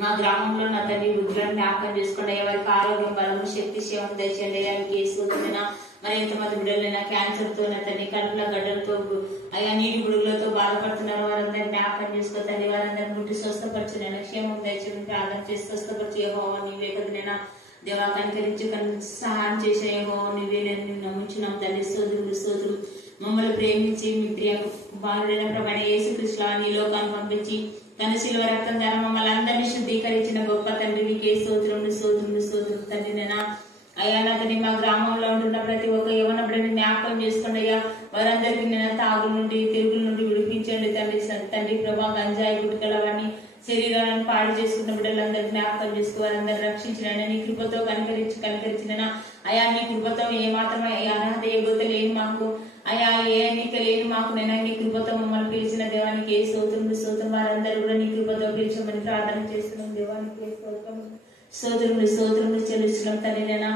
మా గ్రామంలో నా తండ్రి వృద్ధులను జ్ఞాపకం చేసుకోండి. వారికి ఆరోగ్యం, బలము, శక్తి, శివం తెచ్చండి. అయ్యానికి వేసుకుంటున్నా మరి ఎంతమంది బిడ్డలైనా క్యాన్సర్ తో నా తండ్రి కడుపుల గడ్డలతో అయ్యా నీటి గుడుగులతో బాధపడుతున్నారు. వారందరినీ జ్ఞాపకం చేసుకో తండ్రి. వారందరిని ముట్టి స్వస్థపరచు నేను క్షేమం తెచ్చని ప్రార్థన చేసి స్వస్థపరిచి యెహోవా నీవే కదా నేను దేవా కనికరించి సహాయం చేసే యెహోవా నీవే నేను నమ్ముచున్నాం తండ్రి. స్తోత్రులు మమ్మల్ని ప్రేమించి మీ ప్రియ బాలుడైన ప్రభైన యేసుక్రీస్తు నీ లోకాన్ని పంపించి తన శిలువ రక్తం ద్వారా మమ్మల్ని అందరినీ శుద్ధీకరించిన గొప్ప తండ్రి మీకే స్తోత్రములు తండ్రి. నేను అయ్యా నా తండ్రి మా గ్రామంలో ఉంటున్న ప్రతి ఒక్క యవన బిడ్డని జ్ఞాపకం చేసుకోండి అయ్యా. వారందరికీ నేను తాగుల నుండి తిరుగుల నుండి విడిపించండి తండ్రి ప్రభా. గంజాయి గుట్కల వారిని శరీరాలను పాడు చేసుకున్న బిడ్డలందరూ జ్ఞాపకం చేసుకో వారందరూ రక్షించిన నీ కృపతో కనికరించిన అయా నీ కృపతో ఏ మాత్రం అర్హత ఏ గొత్త లేని మాకు అయా ఏ ఎన్నిక లేని మాకు నేను నీ కృపతో మమ్మల్ని పిలిచిన దేవానికి ఏ స్తోత్రం వారందరూ కూడా నీ కృపతో పిలిచమని ప్రార్థన చేస్తున్నాం దేవానికి స్తోత్రములు చెల్లిస్తున్నాం తండ్రి. నేను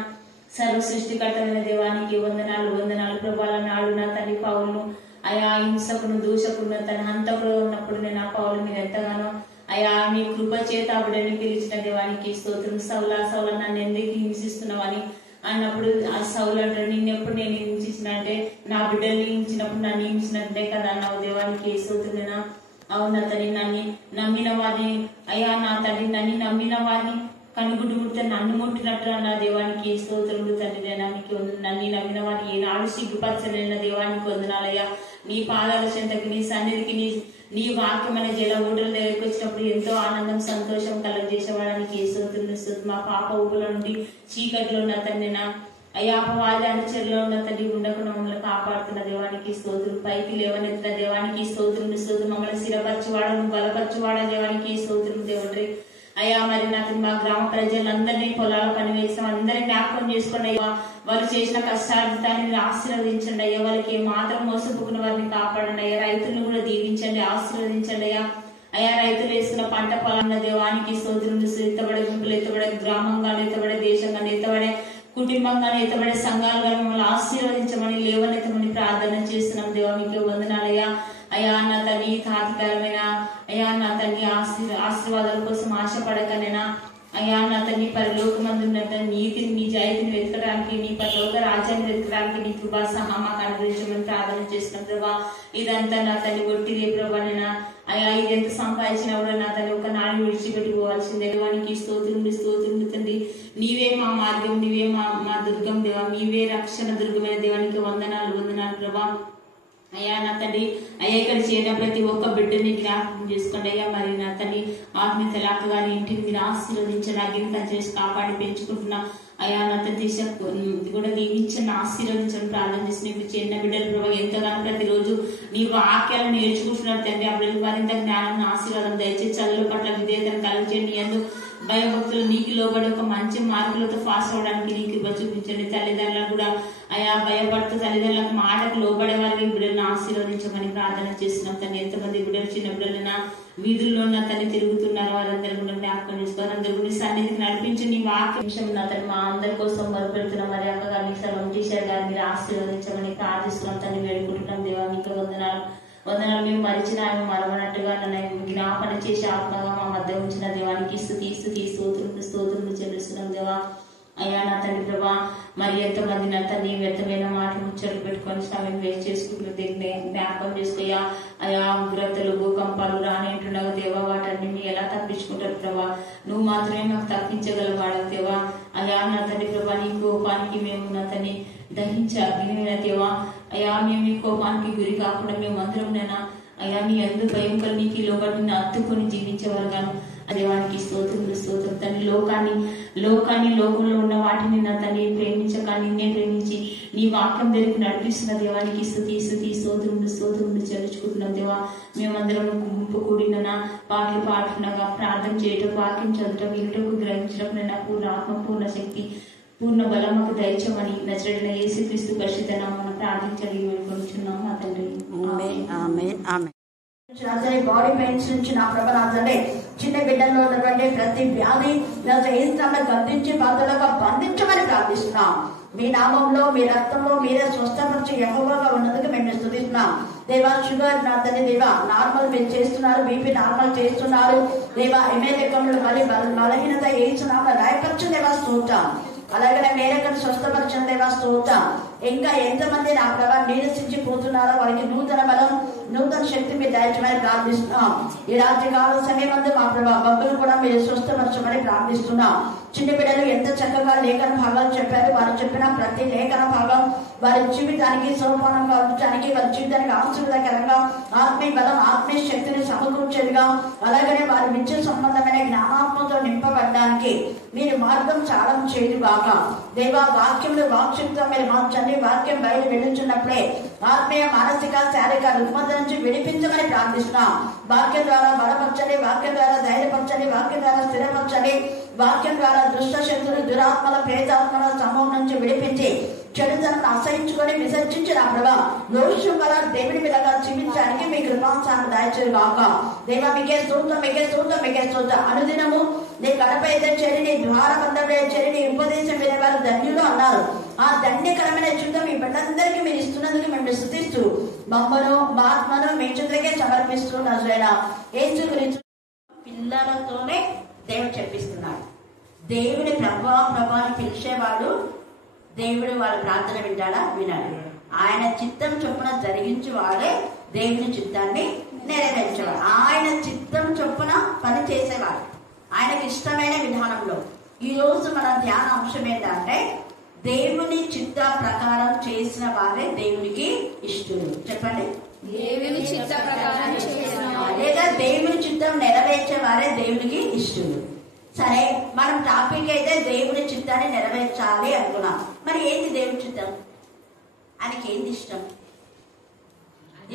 సర్వ సృష్టికర్తమైన దేవానికి వందనాలు ప్రభాల నాడు నా తండ్రి పౌలను అయా హింసకును దూషకును తన హంతకుడు ఉన్నప్పుడు నేను ఆ పౌలు మీరు ఎంతగానో అయా మీ కృప చేత బిడ్డని పిలిచిన దేవానికి స్తోత్రం. సౌలా నన్ను ఎందుకు హింసిస్తున్నావని అన్నప్పుడు ఆ సౌలు అంటాడు నిన్నెప్పుడు నేను హింసించిన అంటే నా బిడ్డల్ని హింసినప్పుడు నన్ను హింసినట్టే కదా అన్నావు దేవానికి స్తోత్రమేనా. అవునా తండ్రి నన్ను నమ్మిన వారిని అయ్యా నా తండ్రి నన్ను నమ్మిన వారిని కనుగుడ్డు ముడితే నన్ను ముట్టినట్టు అన్న దేవానికి స్తోత్రములు తండ్రి. నేను మీకు నన్ను నమ్మిన వారిని ఏనాడు సిగ్గుపరచలేన దేవానికి వందనాలయ్యా. నీ పాదాల చెంతకి నీ సన్నిధికి నీ వాక్యం అనే జల ఊటల దగ్గరికి వచ్చినప్పుడు ఎంతో ఆనందం సంతోషం కలగజేసేవాడానికి స్తోత్రములు. మా పాప ఊపుల నుండి చీకట్లో ఉన్న తండ్రి అయ్యా అపవాది అనుచరులో ఉన్న తండ్రి ఉండకుండా మమ్మల్ని కాపాడుతున్న దేవానికి స్తోత్రం. పైకి లేవనెత్తిన దేవానికి స్తోత్రం. మమ్మల్ని స్థిరపరచువాడ నువ్వు బలపరచువాడ దేవానికి స్తోత్రం దేవుడ్రి. అయ్యా మరి నాకు మా గ్రామ ప్రజలందరినీ పొలాల పని వేసిన అందరినీ జ్ఞాపకం చేసుకోండి అయ్యా. వారు చేసిన కష్టార్జితాన్ని మీరు ఆశీర్వదించండి అయ్యా. వాళ్ళకి మాత్రం మోసపోకున్న వారిని కాపాడండి అయ్యా. రైతులను కూడా దీవించండి ఆశీర్వదించండి అయ్యా. అయ్యా రైతులు వేస్తున్న పంట పొలాల దేవానికి స్తోత్రం. ఎత్తబడే గుంపులు ఎత్తబడే గ్రామంగాను ఎత్తబడే దేశంగాను ఎత్తబడే కుటుంబంగాను ఎత్తబడే సంఘాలుగా మమ్మల్ని ఆశీర్వదించమని లేవనెత్తమని ప్రార్థన చేస్తున్నాం దేవా మీకు వందనాలయ్యా. అయ్యా నా తల్లి తాత్కాలమైన అయ్యా నా తల్లి ఆశీర్వాదాల కోసం ఆశపడకనేనా అయ్యా నా తల్లి పరలోకమందున్న నీతిని నిజాయితీని వెతకడానికి నీ పరలోక రాజ్యాన్ని వెతకడానికి నీ కృపా సహామాకు అనుగ్రహించమని ప్రార్థన చేస్తున్నాం ప్రభా. ఇదంతా నా తల్లి ఒట్టిదే ప్రభా. నేను అయ్యా ఇది ఎంత సంపాదించినా కూడా నా తల్లి ఒక నాడు విడిచిపెట్టుకోవాల్సిందే దేవానికి స్తోత్రుడు తండ్రి. నీవే మా మార్గం, నీవే మా దుర్గం దేవా, నీవే రక్షణ దుర్గమైన దేవానికి వందనాలు ప్రభా. అయ్యా నా తండ్రి అయ్యా ఇక్కడ చేరిన ప్రతి ఒక్క బిడ్డని జ్ఞాపకం చేసుకోండి అయ్యా. మరి నా తండ్రి ఆత్మీయ తలాక గారి ఇంటిని మీరు ఆశీర్వదించండి అగ్గిని చేసి కాపాడి పెంచుకుంటున్నా అయ్యా. నా తండ్రి కూడా దీవించండి ఆశీర్వదించండి ప్రార్థన చేసిన ఇప్పుడు చేరిన బిడ్డలు ప్రభావ ఎంతగానో ప్రతిరోజు నీ వాక్యాలను నేర్చుకుంటున్నారు తండ్రి. అప్పుడు మరింత జ్ఞానం ఆశీర్వాదం దయచేసి చదువుల పట్ల విధేయతను కలిగించండి. ఎందుకు భయభక్తులు నీకు లోబడి ఒక మంచి మార్కులతో పాస్ అవడానికి నీకు కృప చూపించండి. తల్లిదండ్రులకు కూడా అయా భయపడుతూ తల్లిదండ్రులకు మాటకు లోబడే వారికి బిడ్డలను ఆశీర్వదించమని ప్రార్థన చేస్తున్నాం తండ్రి. ఎంతమంది బిడ్డలు చిన్న బిడ్డలైనా వీధుల్లో నా తల్లి తిరుగుతున్నారు వారందరూ కూడా జ్ఞాపకం చేసుకోవాలి. అందరూ కూడా సన్నిధికి నడిపించి నీ వాక్యం నా తల్లి మా అందరి కోసం మొదలుపెడుతున్నాం. మరి అక్క గారిని సగం టీచర్ గారిని మీరు ఆశీర్వదించమని ప్రార్థిస్తున్నాం తండ్రి. వేడుకుంటున్నాం దేవా మీకు వందనాలు. మేము మరిచిన ఆయన మరవనట్టుగా నన్ను జ్ఞాపన చేసి ఆత్మగా మా మధ్య ఉంచిన దేవానికి స్తోత్రం చెల్లిస్తున్నాం దేవా. అయ్యా నా తండ్రి ప్రభా మరి ఎంతమంది నా తండ్రి వ్యర్థమైన మాటలు ముచ్చట్లు పెట్టుకొని సమయం వేస్ట్ చేసుకుంటుంది జ్ఞాపకం చేసుకోయా. అయా ఉగ్రతలు భూకంపాలు రానింటుండగా దేవా వాటన్ని మీరు ఎలా తప్పించుకుంటారు ప్రభా. నువ్వు మాత్రమే మాకు తప్పించగలవాడవు దేవా. అయా నా తండ్రి ప్రభా నీ కోపానికి మేము నా తండ్రి దహించిన దేవా. అయా మేము ఈ కోపానికి గురి కాకుండా మేము అందరం నేనా అయా నీ అందు భయం కలిగి లోబడిని అత్తుకొని జీవించేవారుగాను దేవానికి స్తోత్రం తండ్రి. లోకంలో ఉన్న వాటిని నా తల్లి ప్రేమించక నిన్నే ప్రేమించి నీ వాక్యం దగ్గరికి నడిపిస్తున్న దేవానికి స్తోత్రం చెల్లించుకుంటున్నాం దేవా. మేమందరం గుంపు కూడిన పాటలు పాడుతుండగా ప్రార్థన చేయటం వాక్యం చదవటం వినటకు గ్రహించడం నా పూర్ణ ఆత్మ పూర్ణ శక్తి పూర్ణ బలం మాకు దయచేయమని నజరేయుడైన యేసుక్రీస్తు పరిశుద్ధ నామమున ప్రార్థించి వేడుకొనుచున్నాము మా తండ్రి. బాడీ పెయిన్స్ నుంచి నా ప్రభ నాజరే చిన్న బిడ్డల్లో ఉన్నటువంటి ప్రతి వ్యాధి ఏసునామములో గద్దించి బాధలుగా బంధించమని ప్రార్థిస్తున్నాం. మీ నామంలో మీ రక్తంలో మీరే స్వస్థపరిచి యెహోవాగా ఉన్నందుకు మేము స్తుతిస్తున్నాం. దేవా షుగర్ నా తండ్రి దేవా నార్మల్ మీరు చేస్తున్నారు, బీపీ నార్మల్ చేస్తున్నారు దేవా, ఎమ్మెల్యేకంలో మళ్ళీ బలహీనత ఏసునామములో రాయపరచు దేవా స్తోత్రం. అలాగే మేరక్కడ స్వస్థపరిచిన దేవా స్తోత్రం. ఇంకా ఎంతమంది నా ప్రభా నీరసించిపోతున్నారో వారికి నూతన బలం నూతన శక్తి మీరు దయచేయమని ప్రార్థిస్తున్నాం. ఈ రాత్రికాల సమయమందు మా ప్రభా భక్తులు కూడా మీరు స్వస్థపరచమని ప్రార్థిస్తున్నాం. చిన్న బిడ్డలు ఎంత చక్కగా లేఖన భాగాలు చెప్పారు. వారు చెప్పిన ప్రతి లేఖన భాగం వారి జీవితానికి సోపానంగా ఉంచడానికి, వారి జీవితానికి ఆశీర్వాదకరంగా ఆత్మీయ బలం ఆత్మీయ శక్తిని సమకూర్చేదిగా, అలాగనే వారి విద్య సంబంధమైన జ్ఞానాత్మతో నింపబడడానికి మీరు మార్గం చాలం చేయదుగాక. దేవా వాక్యంలో వాక్శక్తితో మీరు మార్చండి. వాక్యం బయట వెళ్ళుచున్నప్పుడే ఆత్మీయ మానసిక శారీరక రుగ్మత నుంచి విడిపించమని ప్రార్థిస్తున్నాం. వాక్యం ద్వారా బలపరచండి, వాక్యం ద్వారా ధైర్యపరచండి, వాక్యం ద్వారా స్థిరపరచండి, వాక్యం ద్వారా దుష్ట శక్తులు దురాత్మల ప్రేతాత్మల సమూహం నుంచి విడిపించి చెడుతనను అసహించుకొని విసర్జించిన ప్రభా రోషం గల దేవుని మీదగా జీవించడానికి మీ కృపాంశాన్ని దయచేయగాక. దేవా మీకే స్తోత్రం, మీకే స్తోత్రం, మీకే స్తోత్రం. అనుదినము నీ గడప ఏదో చేరి నీ ద్వారబంధంలో చేరి నీ ఉపదేశం మీద వారు ధన్యులు అన్నారు. ఆ ధన్యకరమైన జీవితం మీ బిడ్డలందరికీ మీరు ఇస్తున్నందుకు మేము స్తుతిస్తూ మమ్మను మా ఆత్మను మీ చేతులకే సమర్పిస్తూ నజరేనా యేసు గురించి పిల్లలతోనే దేవుడు చెప్పిస్తున్నాడు. దేవుని ప్రభా అని పిలిచేవాడు దేవుడు వాళ్ళ ప్రార్థన వింటాడా? వినాడు. ఆయన చిత్తం చొప్పున జరిగించి వాడే దేవుని చిత్తాన్ని నెరవేర్చేవాడు. ఆయన చిత్తం చొప్పున పని చేసేవాడు ఆయనకి ఇష్టమైన విధానంలో. ఈ రోజు మన ధ్యాన అంశం ఏంటంటే దేవుని చిత్త ప్రకారం చేసిన వారే దేవునికి ఇష్టలు. చెప్పండి. దేవుని చిత్త ప్రకారం లేదా దేవుని చిత్తం నెరవేర్చే వారే దేవునికి ఇష్టలు. సరే, మనం టాపిక్ అయితే దేవుని చిత్తాన్ని నెరవేర్చాలి అనుకున్నాం. మరి ఏంది దేవుని చిత్తం? ఆయనకి ఏంది ఇష్టం?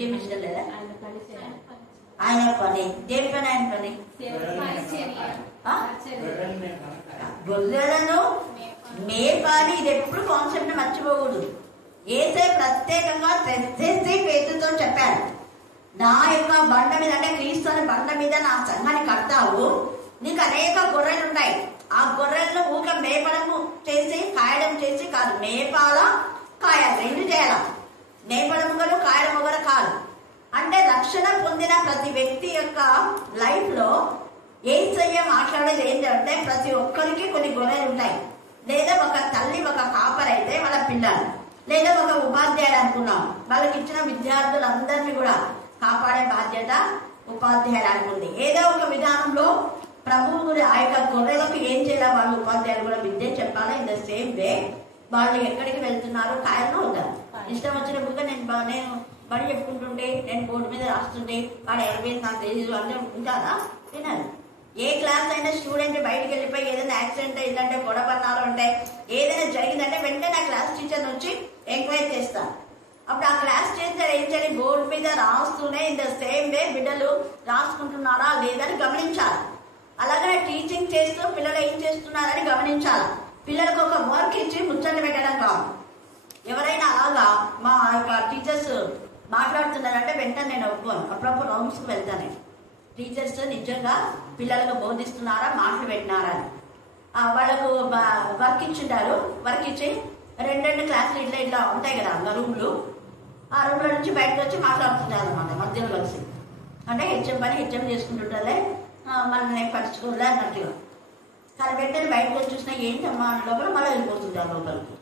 ఏమి ఇష్టం లేదా? ఆయన పని. దేని పని? ఆయన పని గొర్రెలను మేపాలి. ఇది ఎప్పుడు కాన్సెప్ట్ మర్చిపోకూడదు. ఏసే ప్రత్యేకంగా పేతుతో చెప్పాడు, నా యొక్క బండ మీద అంటే క్రీస్తు అనే బండ మీద నా సంఘాన్ని కడతావు, నీకు అనేక గొర్రెలు ఉంటాయి. ఆ గొర్రెలను ఊక మేపడము చేసి కాయడం చేసి కాదు, మేపాలా కాయాలి, రెండు చేయాల. మేపడము కూడా కాయడం కూడా కాదు. అంటే రక్షణ పొందిన ప్రతి వ్యక్తి యొక్క లైఫ్ లో యేసయ్య మాట్లాడేది ఏంటంటే ప్రతి ఒక్కరికి కొన్ని గొర్రెలు ఉంటాయి. లేదా ఒక తల్లి ఒక కాపరైతే వాళ్ళ పిల్లలు, లేదా ఒక ఉపాధ్యాయుడు అనుకున్నాం, వాళ్ళకి ఇచ్చిన విద్యార్థులందరినీ కూడా కాపాడే బాధ్యత ఉపాధ్యాయుడానికి ఉంది. ఏదో ఒక విధానంలో ప్రభువు కూడా ఆ యొక్క గొర్రెలకు ఏం చేయాలి, వాళ్ళు ఉపాధ్యాయులు కూడా విద్య చెప్పాలి. ఇన్ ద సేమ్ వే వాళ్ళు ఎక్కడికి వెళ్తున్నారు కాయలను ఉంటారు. ఇష్టం వచ్చిన బుక్ నేను బడి చెప్పుకుంటుండే, నేను బోర్డు మీద రాస్తుండే, వాడు ఎవరి నాకు తెలియదు అంటే ఉంటారా? వినాలి. ఏ క్లాస్ అయినా స్టూడెంట్ బయటకు వెళ్ళిపోయి ఏదైనా యాక్సిడెంట్ అయిందంటే, గొడవన్నారు అంటే, ఏదైనా జరిగిందంటే వెంటనే ఆ క్లాస్ టీచర్ వచ్చి ఎంక్వైరీ చేస్తాను. అప్పుడు ఆ క్లాస్ టీచర్ ఏం చేయాలి, బోర్డు మీద రాస్తూనే ఇన్ ద సేమ్ వే బిడ్డలు రాసుకుంటున్నారా లేదని గమనించాలి. అలాగే టీచింగ్ చేస్తూ పిల్లలు ఏం చేస్తున్నారని గమనించాలి. పిల్లలకు ఒక వర్క్ ఇచ్చి ముచ్చట్లు పెట్టడం కాదు. ఎవరైనా అలాగా మా యొక్క టీచర్స్ మాట్లాడుతున్నారంటే వెంటనే నేను ఒప్పుకోను. అప్పుడప్పుడు రౌండ్స్కి వెళ్తాను. టీచర్స్ నిజంగా పిల్లలకు బోధిస్తున్నారా, మాటలు పెట్టినారా అని వాళ్ళకు వర్క్ ఇచ్చింటారు. వర్క్ ఇచ్చి రెండు క్లాసులు ఇట్లా ఉంటాయి కదా రూమ్లు, ఆ రూమ్ల నుంచి బయటకు వచ్చి మాట్లాడుతుంటారు అన్నమాట మధ్యలో కలిసి. అంటే హెచ్ఎం పని హెచ్ఎం చేసుకుంటుంటారే, మనల్ని పరుచుకోలే అన్నట్టుగా. కానీ వెంటనే బయటకు వచ్చి చూసినా ఏంటమ్మా అన్న లోపల మళ్ళీ వెళ్ళిపోతుంటారు లోపలికి.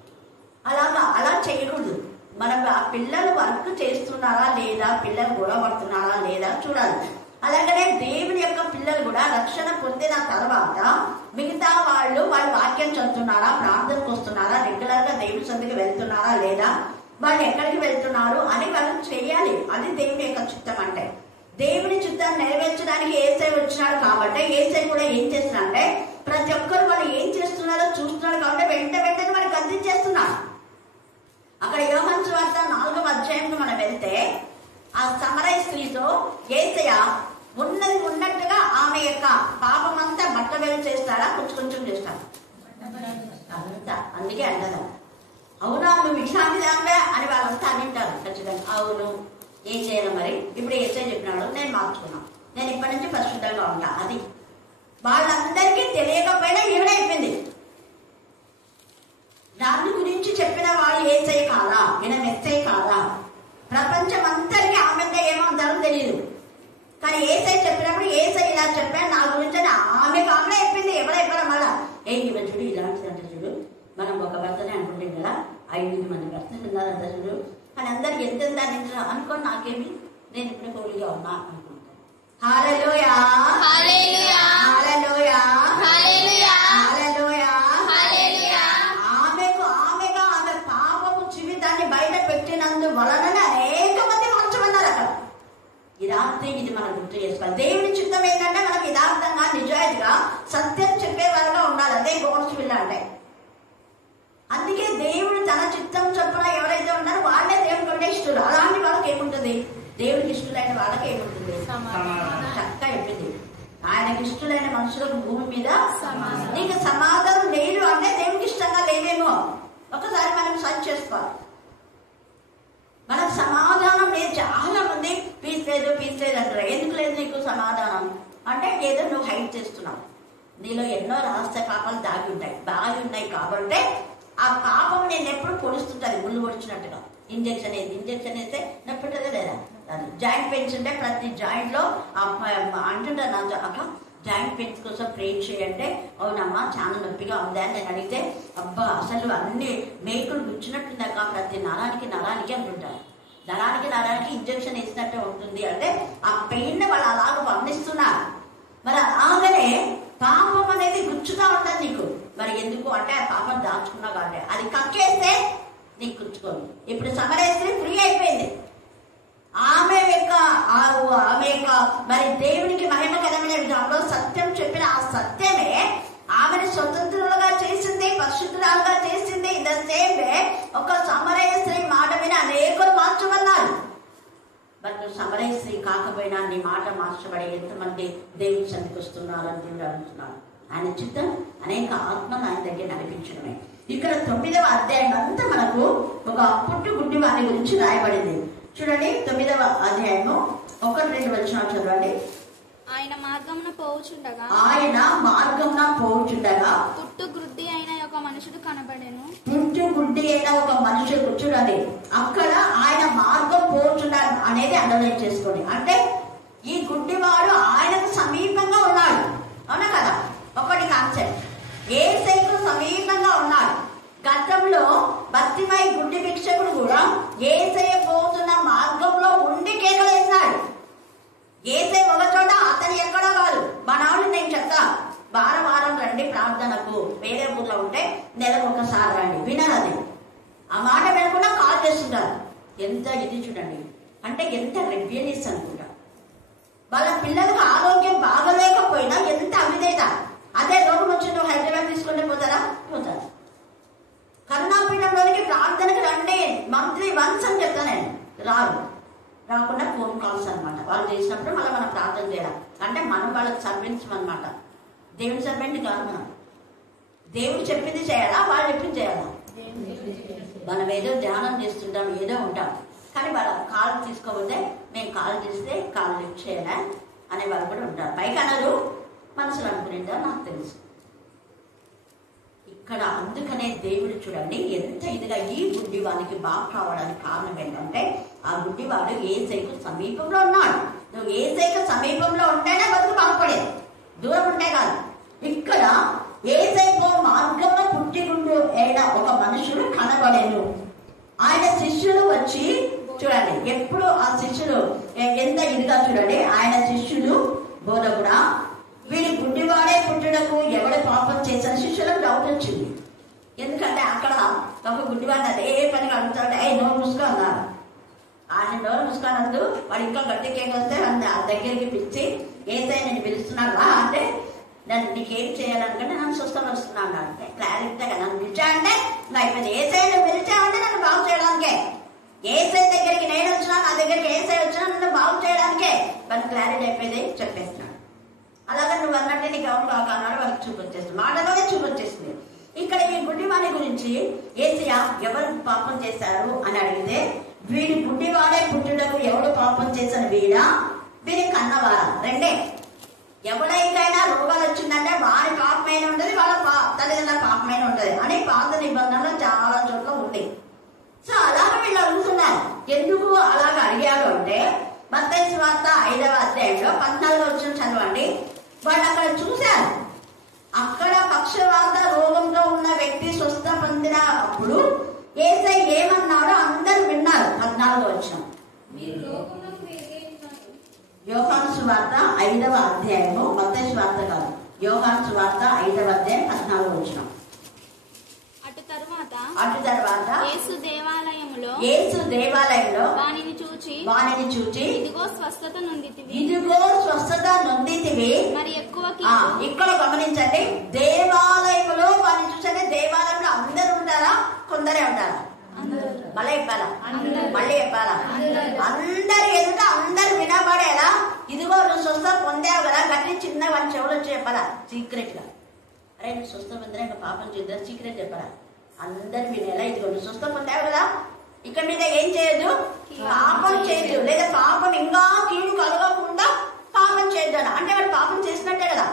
అలా చేయకూడదు. మనం ఆ పిల్లలు వర్క్ చేస్తున్నారా లేదా, పిల్లలు గొడవ పడుతున్నారా లేదా చూడాలి. అలాగనే దేవుని యొక్క పిల్లలు కూడా రక్షణ పొందిన తర్వాత మిగతా వాళ్ళు వాక్యం చదువుతున్నారా, ప్రార్థనకు వస్తున్నారా, రెగ్యులర్ గా దేవుని సన్నిధికి వెళ్తున్నారా లేదా, వాళ్ళు ఎక్కడికి వెళ్తున్నారు అని వాళ్ళు చేయాలి. అది దేవుని యొక్క చిత్తం. అంటే దేవుని చిత్తాన్ని నెరవేర్చడానికి యేసయ్య వచ్చినాడు కాబట్టి యేసయ్య కూడా ఏం చేస్తున్నాడంటే ప్రతి ఒక్కరు వాళ్ళు ఏం చేస్తున్నారో చూస్తున్నాడు కాబట్టి వెంటనే మనకి అందించేస్తున్నాడు. అక్కడ యోహాను సువార్త 4వ అధ్యాయంలో మనం వెళ్తే ఆ సమరయ స్త్రీతో యేసయ్య ఉన్నట్టుగా ఆమె యొక్క పాపమంతా బట్టబయలు చేస్తాడా, కొంచెం చేస్తాడు అంతా. అందుకే అంటదా, అవునా నువ్వు ఇట్లాంటి దానివే అని వాళ్ళంతా అనింటారు ఖచ్చితంగా. అవును ఏం చేయాలి మరి? ఇప్పుడు ఏసై చెప్పినాడు, నేను మార్చుకున్నాను, నేను ఇప్పటి నుంచి పరిశుద్ధంగా ఉంటా. అది వాళ్ళందరికీ తెలియకపోయినా ఈవిడ అయిపోయింది. దాని గురించి చెప్పిన వాళ్ళు ఏసై కాదా, ఈయన మెస్సై కాదా, ప్రపంచం అంతరికి ఆమె ఏమంటారో తెలియదు. కానీ ఏసై చెప్పినప్పుడు ఏసై ఇలా చెప్పాను నా గురించి ఆమెకు ఆమె అయిపోయింది. ఎవరైపోయినా మళ్ళా ఇవ్వ చూడు ఇలాంటిది అంటే చూడు, మనం ఒక భర్తనే అనుకుంటాం కదా, 5 మంది భర్తలు ఉన్నారంట చూడు అని అందరికి ఎంత అనుకోండి, నాకేమి, నేను ఇప్పుడు హోలీగా ఉన్నా అనుకుంటాను. హల్లెలూయా హల్లెలూయా హల్లెలూయా హల్లెలూయా హల్లెలూయా హల్లెలూయా. ఆమెగా ఆమె పాపపు జీవితాన్ని బయట పెట్టినందు వలననే అనేక మంది మార్చమన్నారు అక్కడ. ఈ రాత్రి ఇది మనం గుర్తు చేసుకోవాలి. దేవుని చిత్తం ఏంటంటే మనకు యథార్థంగా నిజాయితీగా సత్యం చెప్పేవారుగా ఉండాలి. అదే గోడ్స్ విల్ అంటే. అందుకే దేవుడు తన చిత్తం చొప్పున ఎవరైతే ఉన్నారో వాళ్ళే దేవుడికి ఉంటే ఇష్టలు. అలాంటి వాళ్ళకి ఏముంటుంది? దేవుడికి ఇష్టలైన వాళ్ళకి ఏముంటుంది? చక్కగా చెప్పింది. ఆయనకి ఇష్టలైన మనుషులకు భూమి మీద నీకు సమాధానం లేదు అంటే దేవుడికి ఇష్టంగా లేవేమో. ఒకసారి మనం సర్చ్ చేసుకోవాలి. మనకు సమాధానం లేదు. చాలా మంది పీస్ లేదు అంటారు. ఎందుకు లేదు నీకు సమాధానం అంటే ఏదో నువ్వు హైట్ చేస్తున్నావు. నీలో ఎన్నో రహస్య పాపాలు దాగి ఉన్నాయి కాబట్టి ఆ పాపం నేను ఎప్పుడు పొడుస్తుంటుంది, ముళ్ళు పొడిచినట్టుగా. ఇంజెక్షన్ వేస్తే నొప్పిటుందా లేదా? అది జాయింట్ పెయిన్స్ ఉంటే ప్రతి జాయింట్ లో అంటుంటారు నాకు, అక్క జాయింట్ పెయిన్స్ కోసం ప్రే చేయంటే అవునమ్మా చాలా నొప్పిగా ఉందా అని నేను అడిగితే, అబ్బా అసలు అన్ని మేకులు గుచ్చినట్టుందాక ప్రతి నరానికి అంటుంటారు. నరానికి ఇంజెక్షన్ వేసినట్టే ఉంటుంది అంటే ఆ పెయిన్ వాళ్ళు అలాగ వర్ణిస్తున్నారు. మరి అలాగనే పాపం అనేది గుచ్చుతా ఉంటుంది నీకు. మరి ఎందుకు అంటే ఆ పాపం దాచుకున్నా కాబట్టి అది కక్కేస్తే నీకు గుచ్చుకోదు. ఇప్పుడు సమరేశ్వరి ఫ్రీ అయిపోయింది. ఆమె యొక్క మరి దేవునికి మహిమకరమైన విధానంలో సత్యం చెప్పిన ఆ సత్యమే ఆమెను స్వతంత్రులుగా చేసింది, పరిశుద్ధురాలుగా చేసింది. ఇన్ ద సేమ్ వే ఒక సమరయ స్త్రీ మాట మీద అనేకులు మార్చమన్నారు. మరి నువ్వు సమరయ స్త్రీ కాకపోయినా నీ మాట మార్చబడి ఎంతమంది దేవుని సన్నిధికి వస్తున్నారని దేవుడు అడుగుతున్నాడు. ఆయన చిత్తం అనేక ఆత్మను ఆయన దగ్గర నడిపించడమే. ఇక్కడ 9వ అధ్యాయం అంతా మనకు ఒక పుట్టు గుడ్డి వారి గురించి రాయబడింది. చూడండి 9వ అధ్యాయము 1-2 వచనాలు చదవండి. ఆయన మార్గమున పోవుచుండగా పుట్టు గుడ్డి అయిన ఒక మనుషుడు కనబడెను. చూడండి అక్కడ ఆయన మార్గం పోవుచుండగా అనేది అండర్లైన్ చేసుకోండి. అంటే ఈ గుడ్డివాడు ఆయనకు సమీపంగా ఉన్నాడు, అవునా కదా? ఒకటి కాన్సెప్ట్, యేసయ్యకు సమీపంగా ఉన్నాడు. గతంలో భక్తిమై గుడ్డి భిక్షకుడు కూడా యేసయ్య పోతున్న మార్గంలో ఉండి కేకలేసినాడు. యేసయ్య ఒక చోట, అతను ఎక్కడో కాదు. మనవాళ్ళు నేను చెప్తా, వారం రండి ప్రార్థనకు, వేరే ఊర్లో ఉంటే నెలకు ఒకసారి రండి. వినరది ఆ మాట వినకుండా కాల్ చేస్తుంటారు. ఎంత ఇది చూడండి, అంటే ఎంత రెబ్యలియస్ అనుకుంటా. వాళ్ళ పిల్లలకు ఆరోగ్యం బాగలేకపోయినా ఎంత అవిధేయత. అదే రోగం వచ్చి నువ్వు హైదరాబాద్ తీసుకుంటే పోతారు. కరుణాపీఠంలోనికి ప్రార్థనకు రండి మంత్లీ వన్స్ అని చెప్తా నేను. రాకుండా ఫోన్ కాల్స్ అనమాట. వాళ్ళు చేసినప్పుడు మళ్ళీ మనం ప్రార్థన చేయాలి. అంటే మనం వాళ్ళకి సర్వెంట్స్ అనమాట. దేవుని సర్వెంట్ కాదు మనం. దేవుడు చెప్పింది చేయాలా, వాళ్ళు చెప్పింది చేయాలా? మనం ఏదో ధ్యానం చేస్తుంటాం, ఏదో ఉంటాం. కానీ వాళ్ళ కాల్ తీసుకోకపోతే మేము కాల్ చేస్తే కాల్ లిఫ్ట్ చేయాలా అనే వాళ్ళు కూడా ఉంటారు. పైకి అనరు, మనసులు అనుకునేదా నాకు తెలుసు. ఇక్కడ అందుకనే దేవుడు చూడండి ఎంత ఇదిగా ఈ గుడ్డివానికి బాగా కావడానికి కారణం ఏంటంటే ఆ గుడ్డివాడు యేసయ్యకు సమీపంలో ఉన్నాడు. నువ్వు యేసయ్యకు సమీపంలో ఉంటేనే బతుకు బాగుపడేది, దూరం ఉంటే కాదు. ఇక్కడ యేసయ్యకు మార్గంలో పుట్టిగుండు అయిన ఒక మనుషుడు కనబడేను. ఆయన శిష్యులు వచ్చి చూడండి, ఎప్పుడు ఆ శిష్యులు ఎంత ఇదిగా చూడండి, ఆయన శిష్యులు బోధకుడా వీడి గుడ్డివాడే పుట్టుటకు ఎవడ పాపం చేసిన శిష్యులకు డౌట్ వచ్చింది. ఎందుకంటే అక్కడ ఒక గుడ్డివాడిని అదే పనిగా అడుగుతాడు, నోరు మూసుకో అన్నారు. ఆయన నోరు మూసుకోనద్దు, వాడు ఇంకా గట్టి కేక్ వస్తే దగ్గరికి పిలిచి యేసయ్య నేను పిలుస్తున్నాను రా అంటే, నన్ను నీకేం చేయాలనుకుంటే నన్ను స్వస్థం వస్తున్నా అన్నాడు. క్లారిటీగా నన్ను పిలిచాయంటే అయిపోయింది. యేసయ్యను పిలిచామంటే నన్ను బాగు చేయడానికే. యేసయ్య దగ్గరికి నేను వచ్చినా, నా దగ్గరికి యేసయ్య వచ్చినా నన్ను బాగు చేయడానికే. వాళ్ళు క్లారిటీ అయిపోయింది చెప్పేస్తున్నాడు. అలాగే నువ్వు అన్నట్టే నీకు ఎవరు కాక అన్నాడు, వాళ్ళకి చూపొచ్చేస్తుంది, మాటలోనే చూపొచ్చేస్తుంది. ఇక్కడ ఈ గుడ్డివాని గురించి యేసయ్య ఎవరు పాపం చేశారు అని అడిగితే వీడి గుడ్డివాడే పుట్టుటకు ఎవడు పాపం చేసిన వీడా వీడి కన్నవారా రెండే. ఎవరికైనా రోగాలు వచ్చిందంటే వారి పాపమైన ఉంటుంది, వాళ్ళ తల్లిదండ్రుల పాపమైన ఉంటుంది అని పాత నిబంధనలు చాలా చోట్ల ఉంది. సో అలాగే వీళ్ళు అడుగుతున్నారు. ఎందుకు అలాగ అడిగారు అంటే మత్తయి సువార్త 5వ అధ్యాయంలో 14వ వచనం చదవండి. వాళ్ళు అక్కడ చూశారు, అక్కడ పక్షవాత రోగంతో ఉన్న వ్యక్తి స్వస్థ పొందిన అప్పుడు యేసయ్య ఏమన్నాడో అందరూ విన్నారు. 14వ వచనం యోహాను సువార్త 5వ అధ్యాయము, మత్తయి సువార్త కాదు, యోహాను సువార్త 5వ అధ్యాయం 14వ వచనం. అటు తర్వాత యేసు దేవాలయంలో వానిని చూచి ఇదిగో స్వస్థత నొందితివి. మరి ఎక్కువ ఇక్కడ గమనించండి, దేవాలయంలో వారిని చూసంటే దేవాలయంలో అందరూ ఉంటారా, కొందరే ఉంటారా? మళ్ళీ చెప్పాలా? అందరు ఎదుట అందరు వినబడేలా ఇదిగో నువ్వు స్వస్థ పొందావు కదా, గట్టి చిన్న వాడి చెవులు వచ్చి చెప్పాలా సీక్రెట్ గా. అరే నువ్వు స్వస్థ పొందినా ఇంకా పాపం చేద్దాం సీక్రెట్ చెప్పాలా, అందరు వినేలా ఇదిగో నువ్వు స్వస్థ పొందావు కదా, ఇక్కడ మీద ఏం చేయదు, పాపం చేయదు, లేదా పాపం ఇంకా కీడు కలగకుండా పాపం చేయద్దు అంటే వాడు పాపం చేసినట్టే కదా.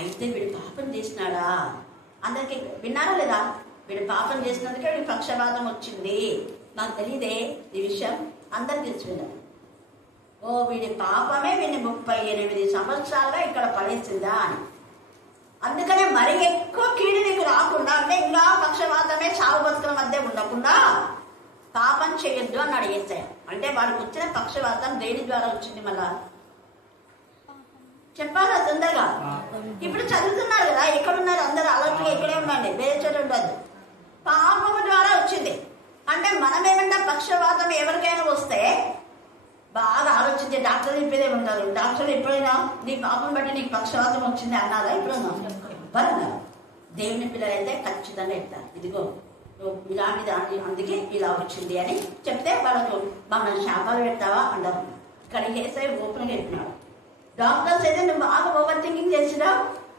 అయితే వీడు పాపం చేసినాడా, అందరికి విన్నారా లేదా? వీడు పాపం చేసినందుకే వీడి పక్షపాతం వచ్చింది. నాకు తెలియదే ఈ విషయం, అందరికి తెలిసి విన్నారు. ఓ వీడి పాపమే వీడిని 38 సంవత్సరాలుగా ఇక్కడ పడేసిందా అని. అందుకనే మరి ఎక్కువ కీడు నీకు రాకుండా అంటే ఇంకా పక్షపాతమే చావు బతుకుల మధ్య ఉండకుండా పాపం చేయొద్దు అన్నాడు యేసయ్య. అంటే వాడికి వచ్చిన పక్షపాతం దేని ద్వారా వచ్చింది? మళ్ళా చెప్పాలా తొందరగా? ఇప్పుడు చదువుతున్నారు కదా, ఎక్కడున్నారు అందరూ అలర్ట్గా ఇక్కడే ఉండండి, వేరే చోట ఉండదు. పాపము ద్వారా వచ్చింది. అంటే మనమేమన్నా పక్షపాతం ఎవరికైనా వస్తే బాగా ఆలోచించే డాక్టర్ చెప్పేదే ఉంటారు. డాక్టర్ ఎప్పుడైనా నీ పాపం బట్టి నీకు పక్షపాతం వచ్చింది అన్నారా? ఎప్పుడన్నా బరన్నా? దేవుని పిల్లలైతే ఖచ్చితంగా చెప్తారు, ఇదిగో ఇలాంటి దాని అందుకే ఇలా వచ్చింది అని చెప్తే వాళ్ళకు మమ్మల్ని శాపాలు పెడతావా అంటారు. ఇక్కడ యేసయ్య ఓపెన్గా చెప్పినాడు. డాక్టర్స్ అయితే నువ్వు బాగా ఓవర్ థింకింగ్ చేసినా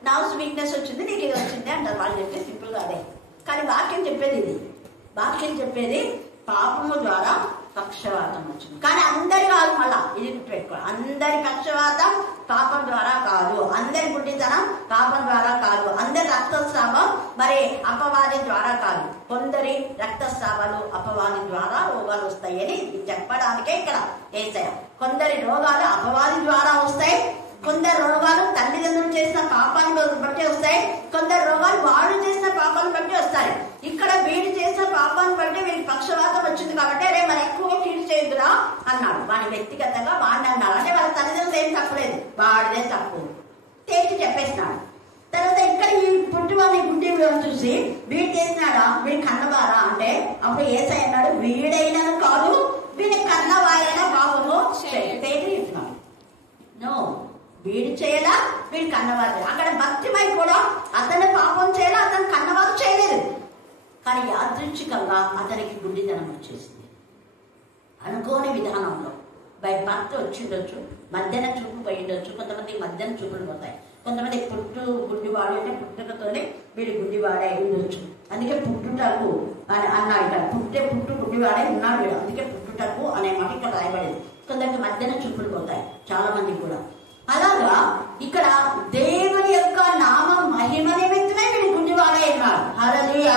నర్వ్స్ వీక్నెస్ వచ్చింది నీకు ఇది వచ్చింది అంటారు. వాళ్ళు చెప్తే సింపుల్గా అదే. కానీ వాక్యం చెప్పేది ఇది, వాక్యం చెప్పేది పాపము ద్వారా పక్షవాతం వచ్చింది. కానీ అందరి కాదు, మళ్ళా ఇది గుర్తుపెట్టుకో, అందరి పక్షవాతం పాపం ద్వారా కాదు, అందరి గుడ్డితనం పాపం ద్వారా కాదు, అందరి రక్తస్రావం మరి అపవాది ద్వారా కాదు, కొందరి రక్తస్రావాలు అపవాది ద్వారా రోగాలు వస్తాయని చెప్పడానికే ఇక్కడ యేసయ్య. కొందరి రోగాలు అపవాది ద్వారా వస్తాయి, కొందరు రోగాలు తల్లిదండ్రులు చేసిన పాపాన్ని బట్టి వస్తాయి, కొందరు రోగాలు వాడు చేసిన పాపాన్ని బట్టి వస్తాయి. ఇక్కడ వీడు చేసిన పాపాన్ని బట్టి వీడికి పక్షవాతం వచ్చింది కాబట్టి అరే మరి ఎక్కువ కీడు చేయదురా అన్నాడు. వాడి వ్యక్తిగతంగా వాడిని అన్నాడు. అంటే వాళ్ళ తల్లిదండ్రులు ఏం తప్పలేదు, వాడిదే తప్పు తేల్చి చెప్పేసినాడు. తర్వాత ఇక్కడ ఈ పుట్టివాడిని గుడ్డి చూసి వీడు చేసినాడా, వీడి కన్నవారా అంటే అప్పుడు యేసయ్య అన్నాడు వీడైనా కాదు వీడి కన్నవారైనా పాపము తేల్చి చెప్తున్నాడు. నో, వీడు చేయాలా వీడు కన్నవారు. అక్కడ భక్తిమై కూడా అతను పాపం చేయాలా, అతను కన్నవారు చేయలేదు. కానీ యాదృచ్ఛికంగా అతనికి గుడ్డితనం వచ్చేసింది. అనుకోని విధానంలో బై భర్త వచ్చిండొచ్చు, మధ్యాహ్న చూపు పోయిండొచ్చు, కొంతమంది మధ్యాహ్న చూపులు పోతాయి, కొంతమంది పుట్టు గుడ్డివాడు అంటే పుట్టుకతోనే వీడు గుడ్డివాడే ఉండొచ్చు. అందుకే పుట్టుటకు అని అన్నాడు. ఇక్కడ పుట్టు గుడ్డివాడే ఉన్నాడు వీడు, అందుకే పుట్టుటకు అనే మాట ఇక్కడ రాయబడేది. కొందరికి మధ్యాహ్న చూపులు పోతాయి, చాలా మందికి కూడా. అలాగా ఇక్కడ దేవుని యొక్క నామం మహిమ నిమిత్తమే వీడు గుడ్డివాడే ఉన్నాడు. హల్లెలూయా,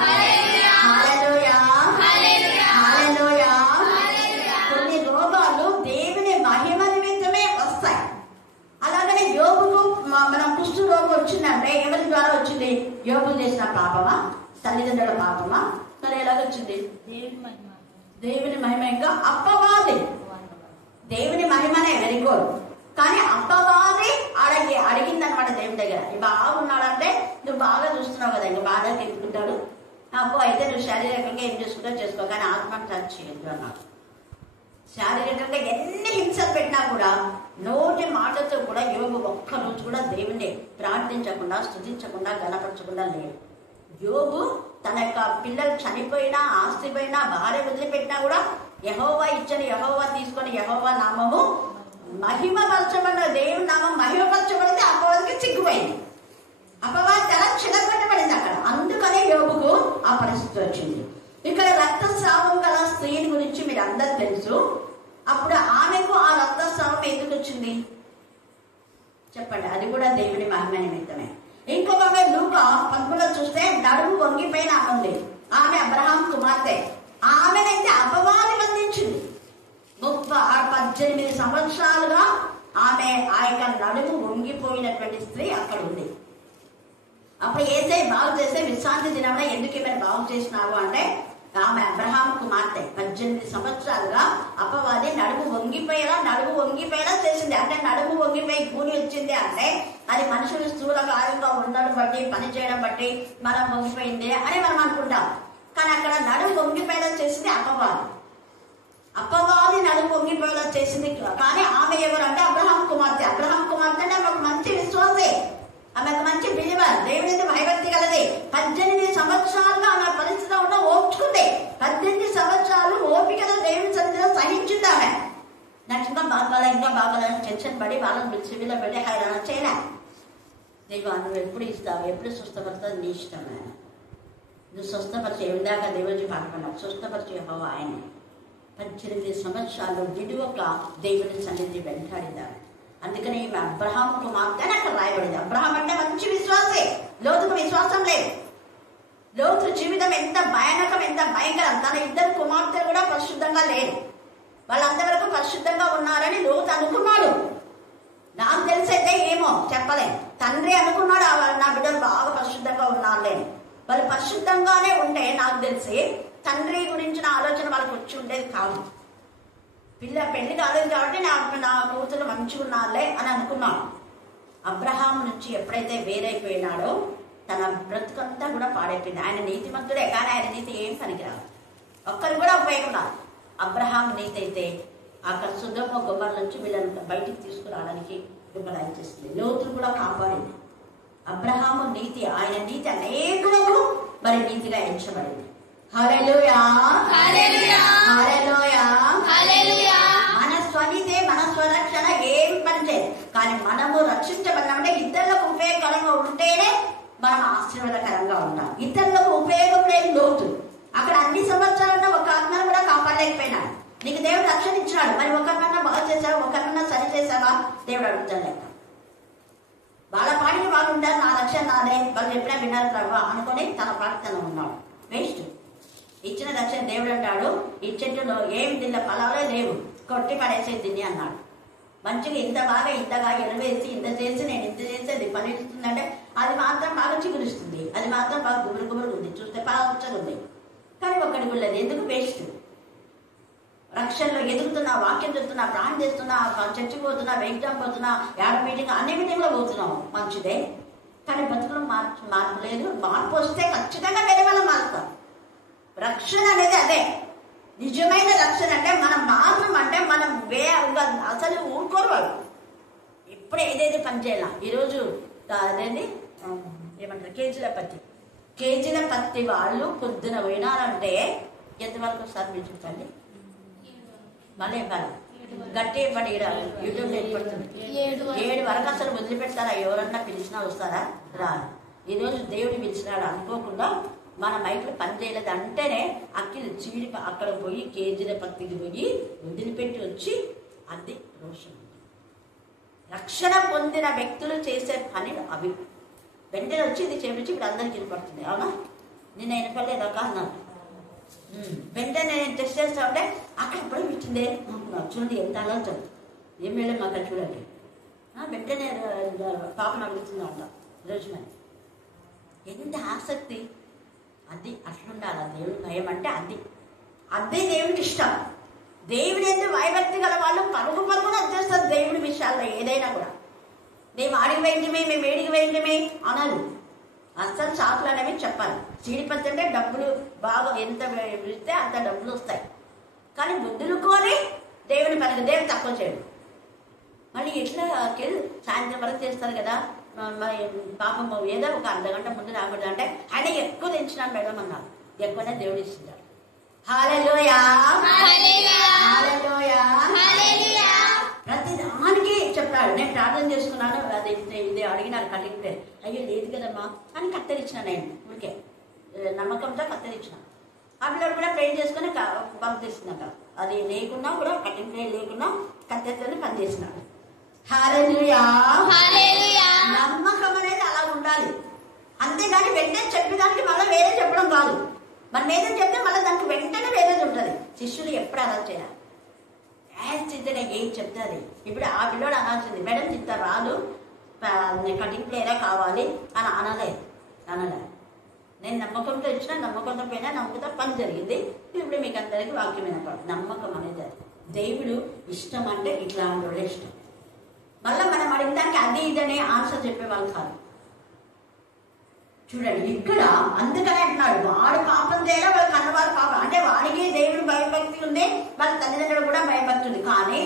హల్లెలూయా, హల్లెలూయా. కొన్ని రోగాలు దేవుని మహిమ నిమిత్తమే వస్తాయి. అలాగనే యోబుకు మనం కుష్టు రోగం వచ్చిందంటే ఎవరి ద్వారా వచ్చింది? యోబు చేసిన పాపమా, తల్లిదండ్రుల పాపమా? మరి ఎలాగొచ్చింది? దేవుని మహిమ. ఇంకా అప్పవాది దేవుని మహిమనే, వెరీ గుడ్. కానీ అప్పవాది అడిగిందనమాట దేవుని దగ్గర, బాగున్నాడంటే నువ్వు బాగా చూస్తున్నావు కదా, ఇంకా బాగా తిప్పుకుంటాడు అప్పు, అయితే నువ్వు శారీరకంగా ఏం చేసుకుంటావు చేసుకో, కానీ ఆత్మను టచ్ చేయొద్దు అన్నాడు. శారీరకంగా ఎన్ని హింసలు పెట్టినా కూడా నోటి మాటతో కూడా యోబు ఒక్కరోజు కూడా దేవుణ్ణి ప్రార్థించకుండా, స్తుతించకుండా, గణపరచకుండా లేడు. యోబు తన యొక్క పిల్లలు చనిపోయినా, ఆస్తి పోయినా, భార్య వదిలిపెట్టినా కూడా యెహోవా ఇచ్చని యెహోవా తీసుకొని యెహోవా నామము మహిమపరచబడిన దేవుని నామం మహిమపరచబడితే అపవాదికి చిక్కుపోయింది, అపవాది తల చిన్నపెట్టబడింది అక్కడ. అందుకనే యోబుకు ఆ పరిస్థితి వచ్చింది. ఇక్కడ రక్తస్రావం గల స్త్రీని గురించి మీరు అందరూ తెలుసు. అప్పుడు ఆమెకు ఆ రక్తస్రావం ఎందుకు వచ్చింది చెప్పండి? అది కూడా దేవుని మహిమ నిమిత్తమే. ఇంకొక లూకా 11లో చూస్తే నడుము వంగిపోయిన ఆమె ఉంది. ఆమె అబ్రహాం కుమార్తె. ఆమెనైతే అపవాది బంధించింది. 18 సంవత్సరాలుగా ఆమె ఆ యొక్క నడుము వంగిపోయినటువంటి స్త్రీ అక్కడ ఉంది. అప్పుడు యేసయ్య బాగు చేసే విశ్రాంతి దినంలో ఎందుకు ఈమెను బాగు చేసినావు అంటే, ఆమె అబ్రహాం కుమార్తె 18 సంవత్సరాలుగా అపవాది నడుము వంగిపోయేలా చేసింది. అంటే నడుము వంగిపోయి కూలి వచ్చింది అంటే అది మనుషులు స్థూలకాయంగా ఉండడం బట్టి, పని చేయడం బట్టి మనం వంగిపోయింది అని మనం అనుకుంటాం. కానీ అక్కడ నడుము వంగిపోయేలా చేసింది అపవాది నడుము వంగిపోయేలా చేసింది. కానీ ఆమె ఎవరంటే అబ్రహాం కుమార్తె. అబ్రహాం కుమార్తె అంటే ఆమె మంచి విశ్వాసే, ఆమెకు మంచి బిలీవర్, దేవుని భయభక్తి కలది. 18 సంవత్సరాలుగా ఆమె పరిస్థితిలో ఉన్న ఓర్చుకుంది. 18 సంవత్సరాలు ఓపికలో దేవుని సన్నిధిలో సహించింది ఆమె. నాకు ఇంకా బాగా టెన్షన్ పడి వాళ్ళని పిలిచి వీళ్ళ పెట్టి హైరాణ చేయలే. దేవా నువ్వు ఎప్పుడు ఇస్తావు, ఎప్పుడు స్వస్థపడుతుంది నీ ఇష్టం. ఆయన నువ్వు స్వస్థపరిచే ఇందాక దేవుడి పాడుకున్నావు, స్వస్థపరిచే యెహోవా ఆయన. 18 సంవత్సరాలు విడువక దేవుని సన్నిధి వెంటాడిందామె. అందుకని ఈమె అబ్రహాం కుమార్తె అని అక్కడ రాయబడింది. అబ్రహాం అంటే మంచి విశ్వాసే, లోతుకు విశ్వాసం లేదు. లోతు జీవితం ఎంత భయానకం, ఎంత భయంకరం. తన 2 కుమార్తెలు కూడా పరిశుద్ధంగా లేరు. వాళ్ళంతవరకు పరిశుద్ధంగా ఉన్నారని లోతు అనుకున్నాడు. నాకు తెలిసైతే ఏమో చెప్పలేం. తండ్రి అనుకున్నాడు నా బిడ్డలు బాగా పరిశుద్ధంగా ఉన్నారులే. వాళ్ళు పరిశుద్ధంగానే ఉంటే నాకు తెలిసి తండ్రి గురించిన ఆలోచన వాళ్ళకి వచ్చి ఉండేది కాదు. పెళ్లి కాలేదు కాబట్టి నా కూతురు మంచిగా ఉన్నారులే అని అనుకున్నాను. అబ్రహాం నుంచి ఎప్పుడైతే వేరైపోయినాడో తన బ్రతుకంతా కూడా పాడైపోయింది. ఆయన నీతిమంతుడే, కానీ ఆయన నీతి ఏం పనికిరాదు, ఒక్కరు కూడా ఉపయోగం రాదు. అబ్రహాం నీతి అయితే అక్కడ సుధమ గొమ్మల నుంచి వీళ్ళని బయటికి తీసుకురావడానికి విఫలం చేసింది. లోతులు కూడా కాపాడింది. అబ్రహాము నీతి, ఆయన నీతి అనేకులకు మరి నీతిగా ఎంచబడింది. హల్లెలూయా, హల్లెలూయా, హల్లెలూయా, హల్లెలూయా. మన స్వనీతే, మన స్వరక్షణ ఏం పని చేయదు. కానీ మనము రక్షించబడినామంటే ఇతరులకు ఉపయోగకరంగా ఉంటేనే మనం ఆశీర్వాదకరంగా ఉంటాం. ఇతరులకు ఉపయోగం లేని లోతు అక్కడ అన్ని సంవత్సరాల్లో ఒక ఆత్మను కూడా కాపాడలేకపోయినాడు. నీకు దేవుడు రక్షణ ఇచ్చినాడు, మరి ఒకరికన్నా బాగా చేసావా, ఒకరికన్నా సరి చేసావా దేవుడు అడుగుతాడు లెక్క. వాళ్ళ పాడికి వాళ్ళు ఉంటారు, నా రక్షణ నాదే, వాళ్ళు ఎప్పుడైనా విన్నారు ప్రభావ అనుకుని తన ప్రార్థన ఉన్నాడు. వేస్ట్. ఇచ్చిన రక్షణ దేవుడు అంటాడు, ఈ చెట్టులో ఏమి తిన్న ఫలాలే లేవు, కొట్టి పడేసే తిని అన్నాడు. మంచిగా ఇంతగా ఎనవేసి ఇంత చేసి నేను ఇంత చేసేది పని ఇస్తుందంటే అది మాత్రం బాగా చిగురిస్తుంది, అది మాత్రం బాగా గుబురు ఉంది, చూస్తే పచ్చగా ఉంది. కానీ ఒక్కడి కూడా లేదు. ఎందుకు? వేస్ట్. రక్షణలో ఎదుగుతున్నా, వాక్యం చెప్తున్నా, ప్రాణం చేస్తున్నా, చర్చికి పోతున్నా, ఎగ్జామ్ పోతున్నా, యాడ మీటింగ్, అన్ని మీటింగ్లో పోతున్నాం, మంచిదే. కానీ బతుకులో మార్పు లేదు. మార్పు వస్తే ఖచ్చితంగా వేరే వాళ్ళని మారుతాం. రక్షణ అనేది అదే నిజమైన రక్షణ. అంటే మనం మాత్రం అంటే మనం అసలు ఊరుకోరు వాళ్ళు. ఇప్పుడే ఏదైతే పని చేయాల. ఈరోజు అదేంటి ఏమంటారు, కేజీల పత్తి వాళ్ళు పొద్దున పోయినారంటే ఎంతవరకు వస్తారు మీరు చూడండి. మళ్ళీ ఇవ్వాలి గట్టి పడి యూట్యూబ్లో ఏర్పడుతుంది. 7 వరకు అసలు వదిలిపెడతారా? ఎవరన్నా పిలిచినా వస్తారా? రాదు. ఈరోజు దేవుడు పిలిచినాడు అనుకోకుండా మన మైకులు పని చేయలేదు అంటేనే అక్కిలు చీడి అక్కడ పోయి కేజీల పత్తికి పోయి వదిలిపెట్టి వచ్చి అది రోషం. రక్షణ పొందిన వ్యక్తులు చేసే పనులు అవి. వెంటనే వచ్చి ఇది చేపించి ఇప్పుడు అందరికి వినపడుతుంది. అవునా? నిన్న వినపడలేదా అన్నాడు. వెంటనే నేను టెస్ట్ చేస్తా ఉంటే అక్కడ ఎప్పుడూ ఇచ్చిందే చూడండి, ఎంత ఆలోచన ఏం వెళ్ళాము అక్కడ చూడండి. వెంటనే పాపను అడుగుతుంది అంట రోజు మరి ఎంత ఆసక్తి. అది అట్లుండాలి. దేవుని భయం అంటే అదే దేవునికి ఇష్టం. దేవుని ఎందుకు భయభక్తి గల వాళ్ళు పరుగున వచ్చేస్తారు దేవుడి విషయాల్లో. ఏదైనా కూడా మేము ఆడికి వేయండిమే, మేము ఏడికి వేయండిమే అనాలి. అస్సలు షాపులు అనేవి చెప్పాలి. చీడిపత్తి అంటే డబ్బులు బాగా ఎంత ఇస్తే అంత డబ్బులు వస్తాయి. కానీ బుద్ధులుకొని దేవుని పనికి దేవుని తక్కువ చేయడు. మళ్ళీ ఎట్లా సాయంత్రం వరకు చేస్తారు కదా, మరి పాపం ఏదో ఒక అర్ధగంట ముందు రాకూడదు అంటే ఆయన ఎక్కువ తెచ్చినాను మేడం అన్నారు. ఎక్కువనే దేవుడు ఇస్తున్నాడు. హల్లెలూయా, హల్లెలూయా, హల్లెలూయా. ప్రతి దానికి చెప్పాడు. నేను ప్రార్థన చేసుకున్నాను, అది ఇది అడిగినారు కట్టె. అయ్యో లేదు కదమ్మా అని కత్తెరిచ్చిన. నేను ఊరికే నమ్మకంతో కత్తెరిచ్చిన. ఆ పిల్లలు కూడా ప్రే చేసుకుని పంపిస్తున్నాక అది లేకున్నా కూడా కటింగ్ ప్రే లేకున్నా కత్తెత్తని పనిచేసినాడు. హల్లెలూయా. నమ్మకం అనేది అలా ఉండాలి. అంతేగాని వెంటనే చెప్పేదానికి మళ్ళీ వేరే చెప్పడం కాదు. మనం ఏదైనా చెప్తే మళ్ళీ దానికి వెంటనే వేరేది ఉంటుంది. శిష్యులు ఎప్పుడు అలా చేయాలి. చిత్తడే ఏం చెప్తుంది. ఇప్పుడు ఆ పిల్లడు అనాల్సింది, మేడం చిత్త రాదు, కటింగ్ ప్లేయరే కావాలి అని అనలేదు. నేను నమ్మకంతో ఇచ్చిన, నమ్మకంతో పోయినా నమ్మకంతో పని జరిగింది. ఇప్పుడు మీకు అందరికీ వాక్యం వినపడు. నమ్మకం అనేది దేవుడు ఇష్టం అంటే ఇట్లాంటి వాళ్ళే ఇష్టం. మళ్ళీ మనం అడిగిన దానికి అది ఇదనే ఆన్సర్ చెప్పేవాళ్ళు కాదు. చూడండి ఇక్కడ అందుకనే అంటున్నాడు, వాడు పాపం చేయాలి, వాళ్ళ కన్నవారు పాపం అంటే వాడికి దేవుడు భయభక్తి ఉంది, వాళ్ళ తల్లిదండ్రులు కూడా భయభక్తి ఉంది. కానీ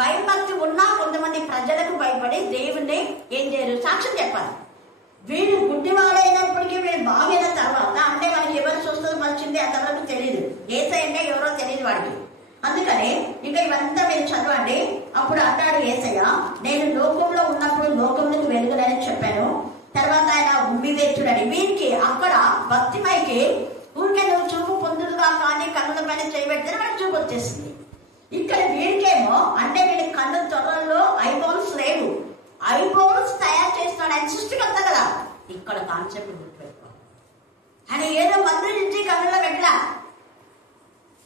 భయభక్తి ఉన్నా కొంతమంది ప్రజలకు భయపడి దేవుణ్ణి ఏం చేయరు, సాక్ష్యం చెప్పాలి. వీడు గుడ్డివాడైనప్పటికీ వీడు బాగైన తర్వాత అంటే వాడికి ఎవరు చూస్తుంది వచ్చింది అంతవరకు తెలియదు. యేసయ్య అంటే ఎవరో తెలియదు వాడికి. అందుకని ఇంకా ఇవంతా మీరు చదవండి. అప్పుడు అంటాడు యేసయ్య, నేను లోకంలో ఉన్నప్పుడు లోకంలోకి వెలుగునని చెప్పాను. తర్వాత ఆయన ఉమ్మిదే చూడండి, వీరికి అక్కడ భక్తిమైకి ఊరికే నువ్వు చూపు పొందుడుగా కానీ కన్నుల పైన చేయబెడితే మనకు చూపు వచ్చేసింది. ఇక్కడ వీడికేమో అంటే వీడి కన్ను త్వరలో ఐబోన్స్ లేవు, ఐబోన్స్ తయారు చేస్తున్నాడు. ఆయన సృష్టికర్త కదా. ఇక్కడ కాన్సెప్ట్ గుర్తుపెట్టుకో. ఆయన ఏదో మందు నుంచి కన్నులో పెట్టలా,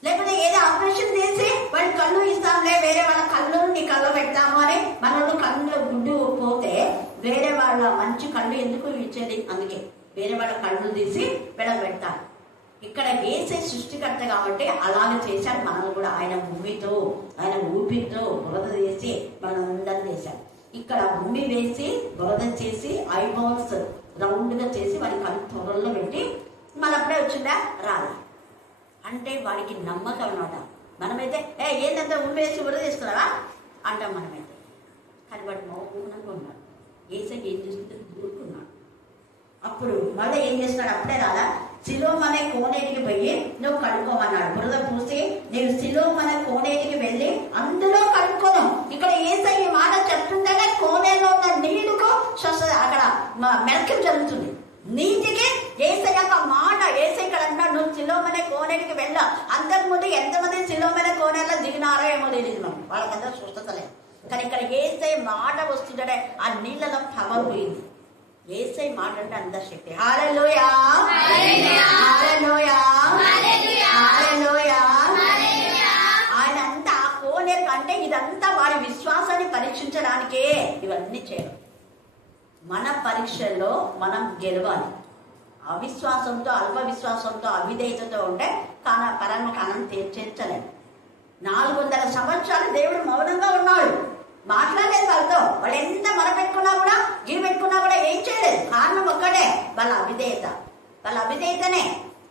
లేకపోతే ఏదో ఆపరేషన్ చేసి వాడి కళ్ళు ఇస్తాంలే, వేరే వాళ్ళ కళ్ళు నీ కళ్ళు పెడతాము అని మనోళ్ళు కళ్ళు గుడ్డు పోతే వేరే వాళ్ళ మంచి కళ్ళు ఎందుకు ఇచ్చేది? అందుకే వేరే వాళ్ళ కళ్ళు తీసి పెడతారు. ఇక్కడ యేసే సృష్టికర్త కాబట్టి అలాగే చేశాడు. మనల్ని కూడా ఆయన భూమితో, ఆయన ఊపిరితో బురద చేసి మనందరం చేశాడు. ఇక్కడ భూమి వేసి బురద చేసి ఐబాల్స్ రౌండ్ గా చేసి వాడి కళ్ళు త్వరలో పెట్టి మన అప్పుడే వచ్చిందా రాదు అంటే వాడికి నమ్మకం అన్నమాట. మనమైతే ఏంటంటే భూమి వేసి బురద చేస్తున్నావా అంటాం మనమైతే. కానీ వాడు మౌనంగా ఉన్నాడు. యేసయ్య ఏం చేస్తుంటే దూరుకున్నాడు. అప్పుడు మళ్ళీ ఏం చేస్తున్నాడు, అప్పుడే రాలా, సిలోం అనే కోనేటికి పోయి నువ్వు కడుక్కోమన్నాడు. బురద పూసి నేను సిలోం అనే కోనేటికి వెళ్ళి అందులో కడుక్కోను. ఇక్కడ యేసయ్య మాట చెప్తుంటేనే కోనేలో ఉన్న నీళ్లకు అక్కడ మెలకం జరుగుతుంది. నీటికి యేసయ్య మాట యేసయ్య ఇక్కడ అంటాడు, నువ్వు సిలోం అనే కోనేటికి వెళ్ళా. అంతకుముందు ఎంతమంది సిలోం అనే కోనేలో దిగినారో ఏమో తెలియదు, మనం వాళ్ళకంతా చూస్తలేదు. కానీ ఇక్కడ యేసయ్య మాట వస్తుంటే ఆ నీళ్ళలో పవర్ పోయింది. యేసయ్య మాట అంటే అంత శక్తి. హల్లెలూయా, హల్లెలూయా, హల్లెలూయా. ఆయన అంతా ఆ కోనే కంటే ఇదంతా వారి విశ్వాసాన్ని పరీక్షించడానికే ఇవన్నీ చేయడం. మన పరీక్షల్లో మనం గెలవాలి. అవిశ్వాసంతో, అల్ప విశ్వాసంతో, అవిధేయతతో ఉంటే పరమ కాలం తీర్చేర్చలేదు. 400 సంవత్సరాలు దేవుడు మౌనంగా ఉన్నాడు, మాట్లాడలేదు వాళ్ళతో. వాళ్ళు ఎంత మొరపెట్టుకున్నా కూడా, గిరి పెట్టుకున్నా కూడా ఏం చేయలేదు. కారణం ఒక్కడే, వాళ్ళ అవిధేయత. వాళ్ళ అవిధేయతనే.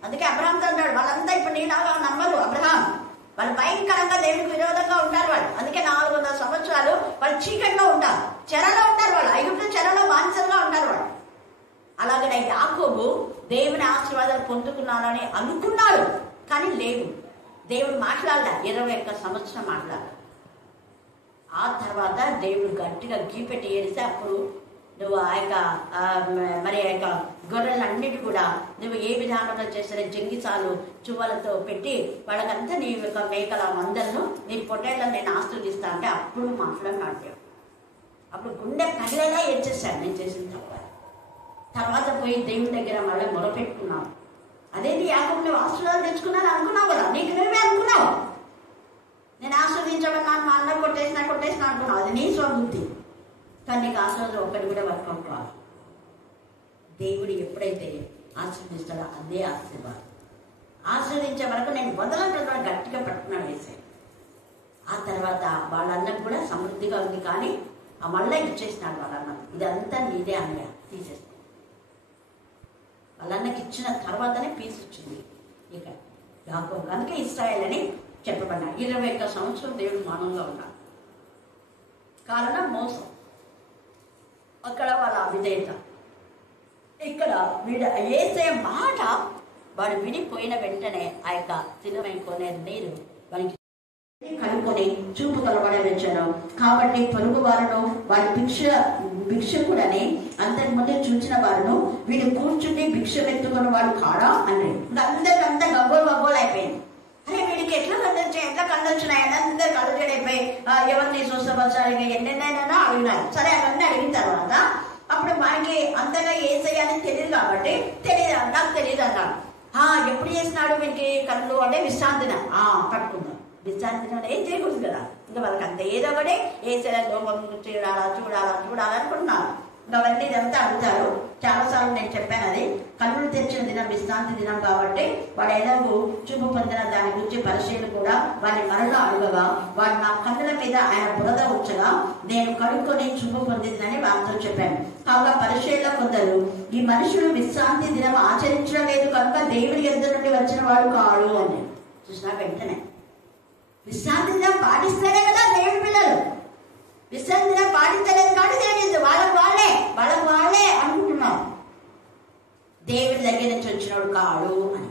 అందుకే అబ్రహాంతో అన్నాడు, వాళ్ళంతా ఇప్పుడు నీలాగా నమ్మరు అబ్రహాం, వాళ్ళు భయంకరంగా దేవుడికి విరోధంగా ఉంటారు వాళ్ళు. అందుకే 400 సంవత్సరాలు వాళ్ళు చీకట్లో ఉంటారు, చెరలో ఉంటారు. వాళ్ళు ఐగుప్తు చెరలో బానిసలుగా ఉంటారు వాళ్ళు. అలాగనే యాకోబు దేవుని ఆశీర్వాదాలు పొందుకున్నారని అనుకున్నాడు, కానీ లేవు. దేవుడు మాట్లాడలే, 21 సంవత్సరం మాట్లాడాలి. ఆ తర్వాత దేవుడు గట్టిగా గీపెట్టి ఏడిస్తే అప్పుడు నువ్వు ఆ యొక్క మరి ఆ యొక్క గొర్రెలన్నిటి కూడా నువ్వు ఏ విధానంలో చేసిన జంగిసాలు చువ్వలతో పెట్టి వాళ్ళకంతా నీ యొక్క మేకల మందలను నీ పొట్టేళ్ళని నేను ఆశీర్వదిస్తా అంటే అప్పుడు మాట్లాడినాడు. అప్పుడు గుండె పగిలేలా ఏడ్చేశాడు నేను చేసిన తర్వాత పోయి దేవుని దగ్గర మళ్ళీ మొరపెట్టుకున్నావు. అదేంటి యాకోబు నువ్వు ఆశీర్వాదాలు తెచ్చుకున్నాను అనుకున్నావు కదా, నీకు నువ్వే అనుకున్నావు. నేను ఆస్వాదించబడినాను, మా అన్న కొట్టేసినా అనుకున్నావు, అది నీ స్వబుద్ధి. కానీ నీకు ఆశీర్వాదం ఒక్కటి కూడా వర్కౌట్ కావాలి. దేవుడు ఎప్పుడైతే ఆశీర్వదిస్తాడో అదే ఆశీర్వాదం. ఆశీర్వదించే వరకు నేను వదలంటున్నాడు, గట్టిగా పట్టుకున్నాడు యేసయ్య. ఆ తర్వాత వాళ్ళన్నకు కూడా సమృద్ధిగా ఉంది, కానీ ఆ మళ్ళీ ఇచ్చేసినాడు వాళ్ళన్న. ఇదంతా నీదే అన్నయ్య, తీసేస్తాను. వాళ్ళన్నకి ఇచ్చిన తర్వాతనే పీస్ వచ్చింది ఇక యాకోబు. అందుకే ఇశ్రాయేల్ అని చెప్పబడ్డాడు. 21 సంవత్సరం దేవుడు మౌనంగా ఉన్నాడు. కారణం మోసం, అక్కడ వాళ్ళ అవిధేయత. ఇక్కడ వీడు యేసయ్య మాట వాడు విడిపోయిన వెంటనే ఆ యొక్క సిలువైన కొనే నీరు వానికి కనుక్కొని చూపు కలబడవచ్చాను. కాబట్టి పొరుగు వారును వారి భిక్షకుడని అంతకుముందు చూసిన వారును వీడు కూర్చుని భిక్ష పెట్టుకున్న వాడు కాడా అని అందరికంతా గబ్బోలు అయిపోయింది. అరే వీడికి ఎట్లా కళ్ళు వచ్చినాయని అందరు కళ్ళు చెడిపోయి ఎవరిని స్వస్థపరచాలి ఎన్నెన్నైనా అడిగినారు. సరే అవన్నీ అడిగిన తర్వాత అప్పుడు మనకి అంతగా ఏం చేయాలని తెలియదు కాబట్టి నాకు తెలియదు అన్నాడు. ఎప్పుడు చేసినాడు వీనికి కళ్ళు అంటే విశ్రాంతిన పట్టుకుందాం. విశ్రాంతిన ఏం చేయకూడదు కదా, ఇంకా వాళ్ళకి అంత ఏదో ఒకటి ఏ లోపం చూడాలనుకుంటున్నారు. ఇంకా అవన్నీ ఇదంతా అడుగుతారు. చాలాసార్లు నేను చెప్పాను, అది కళ్ళు తెరిచిన దినం విశ్రాంతి దినం కాబట్టి వాడు ఎలాగో చూపు పొందిన దాని గురించి పరిశీలన కూడా వాడిని మరలా అడగగా వాడు నా కన్నుల మీద ఆయన బురద ఉంచగా నేను కడుక్కొని చూపు పొందిందని వారితో చెప్పాను. కాగా పరిశీలన కొందరు ఈ మనుషుడు విశ్రాంతి దినం ఆచరించడం లేదు కనుక దేవుని ఎదురు నుండి వచ్చిన వాడు కాడు అని చూసినా. వెంటనే విశ్రాంతి దినం పాటిస్తేనే కదా దేవుడి పిల్లలు. విశ్రాంతి దినం పాటించలేదు కాబట్టి దేవుడు వాళ్ళకు వాళ్ళే అనుకుంటున్నాం దేవుడి దగ్గర నుంచి వచ్చినోడు కాడు అని.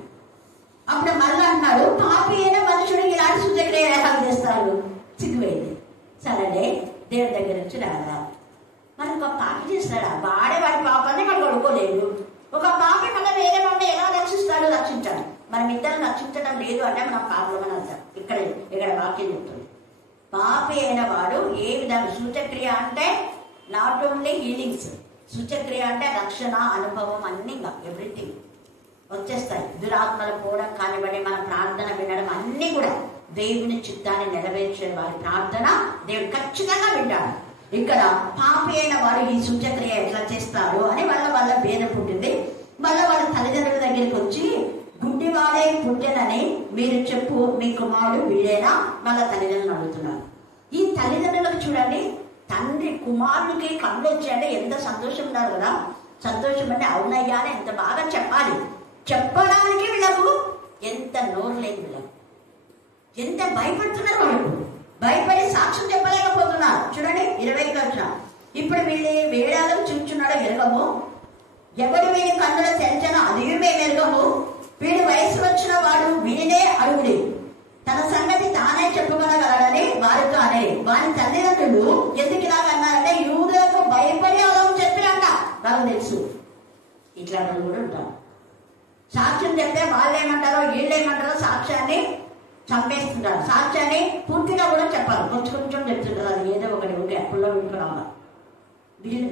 అప్పుడు మళ్ళీ అన్నాడు, పాపి అయిన మనుషుడు ఇలాంటి సూచక్రియ ఎలా చేస్తాడు? సిగ్గుపోయింది. సరే దేవుడి దగ్గర నుంచి రాదా, మరి ఒక పాపి చేస్తాడా? వాడి పాపాన్ని మనం కొడుకోలేదు. ఒక పాపి మళ్ళీ వేరే వాడిని ఎలా రక్షించాడు. మనం ఇద్దరు రక్షించడం లేదు అంటే మనం పాపం అర్థం. ఇక్కడ వాక్యం చెప్తుంది. పాపి అయిన వాడు ఏ విధంగా సూచక్రియ అంటే నాట్ ఓన్లీ హీలింగ్స్, సూచక్రియ అంటే రక్షణ అనుభవం అన్ని ఎవ్రీథింగ్ వచ్చేస్తాయి. దురాత్మలు పోవడం కానివ్వండి, మన ప్రార్థన వినడం అన్ని కూడా దేవుని చిత్తాన్ని నెరవేర్చే వారి ప్రార్థన దేవుడు ఖచ్చితంగా వింటాడు. ఇక్కడ పాపి అయిన వాడు ఈ సూచక్రియ ఎట్లా చేస్తాడు అని వాళ్ళ భేదం పుట్టింది. వాళ్ళ తల్లిదండ్రుల దగ్గరికి వచ్చి గుడ్డివాడే పుట్టెనని మీరు చెప్పు, మీ కుమారుడు వీడేనా? వాళ్ళ తల్లిదండ్రులు అడుగుతున్నారు. ఈ తల్లిదండ్రులకు చూడండి, తండ్రి కుమారుడికి కళ్ళు వచ్చాయంటే ఎంత సంతోషం ఉన్నారు కదా. సంతోషం అంటే అవునయ్యా అని ఎంత బాగా చెప్పాలి. చెప్పడానికి వీళ్ళకు ఎంత నోరు లేదు, వీళ్ళకు ఎంత భయపడుతున్నారు. వాళ్ళకు భయపడి సాక్ష్యం చెప్పలేకపోతున్నారు. చూడండి 20కి వచ్చిన ఇప్పుడు వీళ్ళు వేడాలను చూచున్నాడో ఎరగము, ఎవడు వీడి కన్నుల తెరచనో అది మేము ఎరగము, వీడి వయసు వచ్చిన వాడు వీడినే అడుగుడి, తన సంగతి తానే చెప్పుకోగలడని వారితో అనే. వారి తల్లిదండ్రులు ఎందుకు ఇలాగన్నారంటే యూదులకు భయపడి అలా చెప్పిరంట. వాళ్ళకు తెలుసు ఇట్లాంటి కూడా ఉంటారు. సాక్ష్యం చెప్తే వాళ్ళేమంటారో వీళ్ళేమంటారో సాక్ష్యాన్ని చంపేస్తుంటారు. సాక్ష్యాన్ని పూర్తిగా కూడా చెప్పాలి, కొంచెం చెప్తుంటారు. అది ఏదో ఒకటి అప్పుల్లో వింటున్నాము.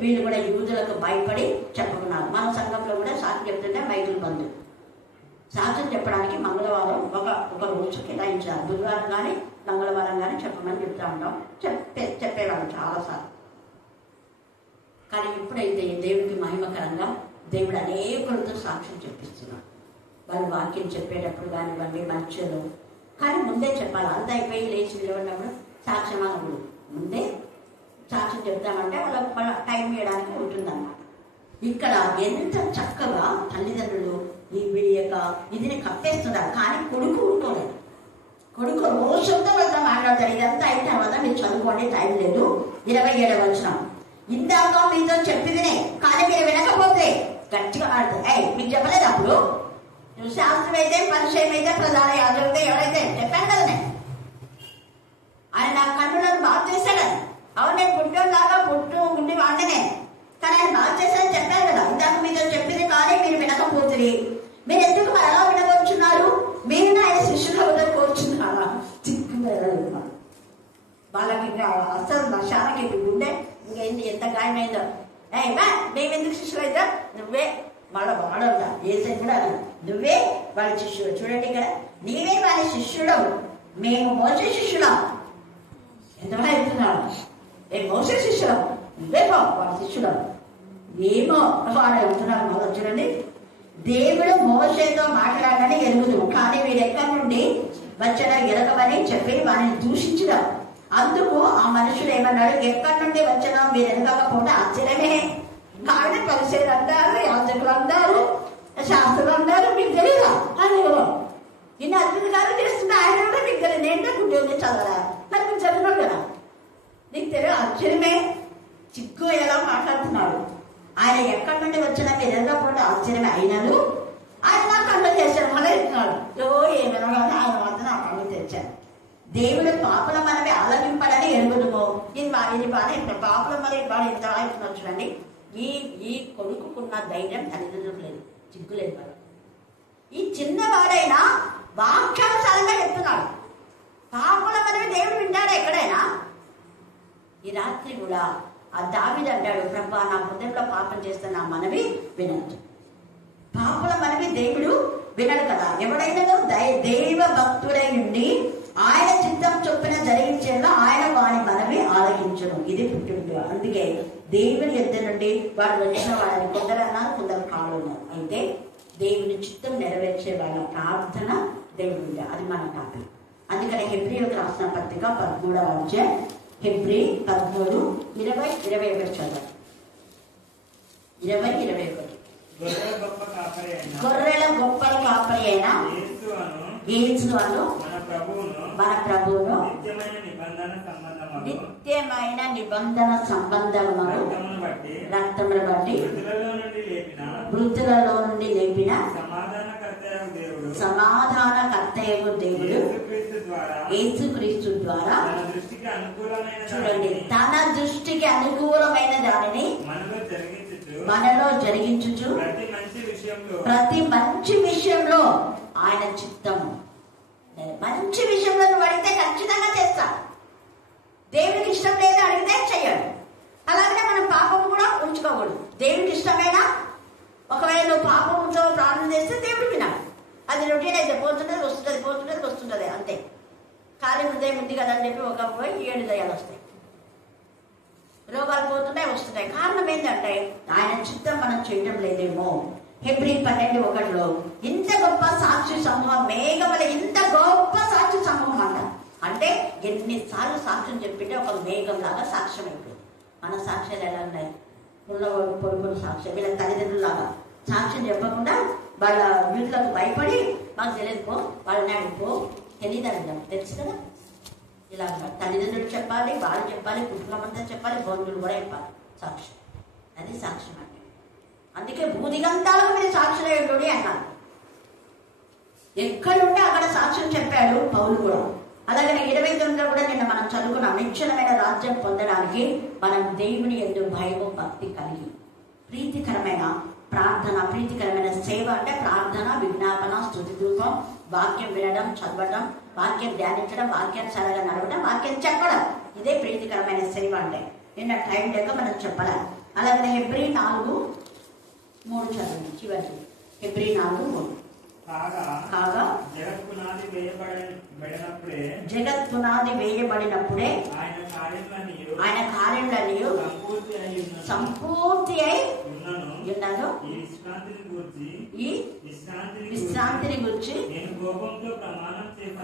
వీళ్ళు కూడా యూదులకు భయపడి చెప్పుకున్నారు. మన సంఘంలో కూడా సాక్ష్యం చెప్తుంటే మైకులు బంధు. సాక్ష్యం చెప్పడానికి మంగళవారం ఒక రోజు కేటాయించారు. బుధవారం కానీ మంగళవారం కానీ చెప్పమని చెప్తా ఉంటాం. చెప్పేవాళ్ళు చాలాసార్లు. కానీ ఇప్పుడైతే దేవుడికి మహిమకరంగా దేవుడు అనేకులతో సాక్ష్యం చెప్పిస్తున్నాడు. వాళ్ళు వాక్యం చెప్పేటప్పుడు కానివ్వండి మంచులు, కానీ ముందే చెప్పాలి. అంత అయిపోయి లేచి నిలబడినప్పుడు సాక్ష్యం అనప్పుడు ముందే సాక్ష్యం చెప్తామంటే వాళ్ళ టైం వేయడానికి ఉంటుందన్నమాట. ఇక్కడ ఎంత చక్కగా తల్లిదండ్రులు వీడి యొక్క ఇదిని కప్పేస్తున్నారు. కానీ కొడుకు ఊరుకోలేదు. కొడుకు రోషంతో వెళ్తా మాట్లాడతాడు. ఇదంతా అయిన తర్వాత మీరు చదువుకోండి, టైం లేదు. 27వ వచనం, ఇందాక మీతో చెప్పిదినే కానీ మీరు వినకపోతే గట్టిగా ఆడుతుంది. మీకు చెప్పలేదు అప్పుడు? నువ్వు శాస్త్రం అయితే పరిచయం అయితే ప్రధాన యాజకుడితే ఎవరైతే చెప్పాను కదా, నేను ఆయన నా కన్నులను బాగా చేశాడని. అవును, నేను పుట్టేలాగా గుడ్డి వాడినే, కానీ ఆయన బాగా చేశాడని చెప్పాను కదా. ఇందాక మీతో చెప్పింది కానీ మీరు వినకపోతుంది. మీరు ఎందుకు మరి ఎలా వినవచ్చున్నారు? మీరు ఆయన శిష్యుల వద్ద కోరుచున్నారా? వాళ్ళకి అసలు నశానికి గుండె ఇంకేంది ఎంత గాయమైందో. మేమెందుకు శిష్యులు అయితే నువ్వే వాళ్ళ వాడవుతా. ఏసై కూడా నువ్వే వాళ్ళ శిష్యుడు. చూడండి ఇక్కడ, నీవే వాళ్ళ శిష్యుడవు, మేము మోసే శిష్యులం. ఎంతమంది చెప్తున్నాడు? మేము మోసే శిష్యులం, నువ్వేమో వాళ్ళ శిష్యులం. ఏమో వాడు చెప్తున్నాడు. మళ్ళీ చూడండి, దేవుడు మోషేతో మాట్లాడని ఎరుగుదు, కానీ వీడు ఎక్కడి నుండి వచ్చిన ఎరగమని చెప్పి వారిని దూషించడం. అందుకు ఆ మనుషుడు ఏమన్నాడు? ఎక్కడి నుండి వచ్చినా మీరు ఎరగకపోతే ఆశ్చర్యమే. కానీ పరిచయం అంటారు, యాజకులు అంటారు, శాస్త్రులు అంటారు, మీకు తెలియదా? అది ఇన్ని అద్భుతాలు చేస్తున్నా ఆయన కూడా మీకు తెలియదు. ఏంటో గుడ్డి చదవరా? మరి మీకు చదివాడు కదా, నీకు తెలియదు. ఆశ్చర్యమే. చిక్కు ఎలా మాట్లాడుతున్నాడు. ఆయన ఎక్కడి నుండి వచ్చినా మీరు ఎరగకపోతే ఆశ్చర్యమే. అయినాను ఆయన నా కళ్ళు చేశాడు. మళ్ళీ ఇస్తున్నాడు ఏమైనా కానీ ఆయన మాత్రం నా కళ్ళు తెచ్చాను. దేవుడు పాపల మనమే ఆలకింపడని ఎరుగుదుమో. ఇది బాగా పాపల మన బాగా ఎంత ఆడుతున్నాడు. చూడండి, ఈ కొడుకున్న ధైర్యం తల్లిదండ్రులకు లేదు, చిగ్గులేదు. ఈ చిన్నవాడైనా వాక్యానుసారంగా చెప్తున్నాడు. పాపుల మనవి దేవుడు వింటాడా ఎక్కడైనా? ఈ రాత్రి కూడా ఆ దావీదు అంటాడు, ప్రభా నా హృదయంలో పాపం చేస్తే నా మనవి వినొద్దు. పాపుల మనవి దేవుడు వినడు కదా. ఎవడైనా దైవ భక్తుడై ఉండి ఆయన చిత్తం చొప్పున జరిగించేలా ఆయన వాని మనవి ఆలకించును. ఇది పుట్టిండు. అందుకే దేవుని యొద్ద నుండి వాడు వచ్చిన వాళ్ళని కొందరు అన్నారు, కొందరు కాళ్ళు ఉన్నారు. అయితే దేవుని చిత్తం నెరవేర్చే వాళ్ళ ప్రార్థన దేవుడు, అది మన టాపిక్. అందుకని హెబ్రీలకు రాసిన పత్రిక 13వ అధ్యాయం, హెబ్రీ 13, 20, 21 చదవాలి. 20, 21. గొర్రెల గొప్ప కాపరి అయిన యేసు అను మన ప్రభువును నిత్యమైన నిబంధన సంబంధము రక్తమును బట్టి మృతులలో నుండి లేపిన సమాధానకర్తయగు దేవుడు యేసుక్రీస్తు ద్వారా చూడండి, తన దృష్టికి అనుకూలమైన దానిని మనలో జరిగించుచు ప్రతి మంచి విషయంలో ఆయన చిత్తము. మంచి విషయంలో నువ్వు అడిగితే ఖచ్చితంగా చేస్తా. దేవుడికి ఇష్టం లేదు అడిగితే చెయ్యడు. అలాగే మనం పాపం కూడా ఉంచుకోకూడదు. దేవుడికి ఇష్టమైన ఒకవేళ నువ్వు పాపం ఉంచో ప్రార్థన చేస్తే దేవుడు వినాలి. అది రొటీన్ అయితే పోతుంటది వస్తుంటది, పోతుంటది వస్తుంటది, అంతే. ఖాళీ హృదయం ఉంది కదా అని చెప్పి ఒక పోయి 7 దయ్యాలు వస్తాయి, రోగాలు పోతున్నాయి వస్తున్నాయి. కారణం ఏంటంటే ఆయన చిత్తం మనం చేయడం లేదేమో. హెబ్రీ 12:1 ఇంత గొప్ప సాక్షి సమూహం, మేఘముల ఇంత గొప్ప సాక్షి సమూహం అంట. అంటే ఎన్నిసార్లు సాక్ష్యం చెప్పింటే ఒక మేఘం లాగా సాక్ష్యం అయిపోయింది. మన సాక్ష్యాలు ఎలా ఉన్నాయి? పొడుపుడు సాక్ష్యం. వీళ్ళ తల్లిదండ్రులాగా సాక్ష్యం చెప్పకుండా వాళ్ళ వీళ్ళకు భయపడి మాకు తెలియదు పో, వాళ్ళని అడిగిపో, తెలియదని తెలుసు కదా. ఇలా తల్లిదండ్రులు చెప్పాలి, వాళ్ళు చెప్పాలి, కుటుంబం అంతా చెప్పాలి, బంధువులు కూడా చెప్పాలి సాక్ష్యం. అది సాక్ష్యం అంటే. అందుకే భూదిగంతాలకు మీరు సాక్షులై ఉండు అన్నారు. ఎక్కడుంటే అక్కడ సాక్ష్యం చెప్పాడు పౌలు కూడా. అలాగే 29 కూడా నిన్న మనం చదువుకున్నాం. నిశ్చలమైన రాజ్యం పొందడానికి మనం దేవుని యందు భయము భక్తి కలిగి ప్రీతికరమైన ప్రార్థన, ప్రీతికరమైన సేవ అంటే ప్రార్థన, విజ్ఞాపన, స్తుతి ధూపం, వాక్యం వినడం, చదవడం, వాక్యం ధ్యానించడం, వాక్యానుసారంగా నడవడం, వాక్యం చెప్పడం. ఇదే ప్రీతికరమైన సేవ అంటే. నిన్న టైం లేక మనం చెప్పలేం. అలాగే హెబ్రీ 4:3 చదవండి చివరి. హెబ్రీ 4:3 కాగా జగత్ పునాది వేయబడినప్పుడే ఆయన కార్యములన్నీ సంపూర్తి అయి ఉన్నాను. ఈ విశ్రాంతిని గురించి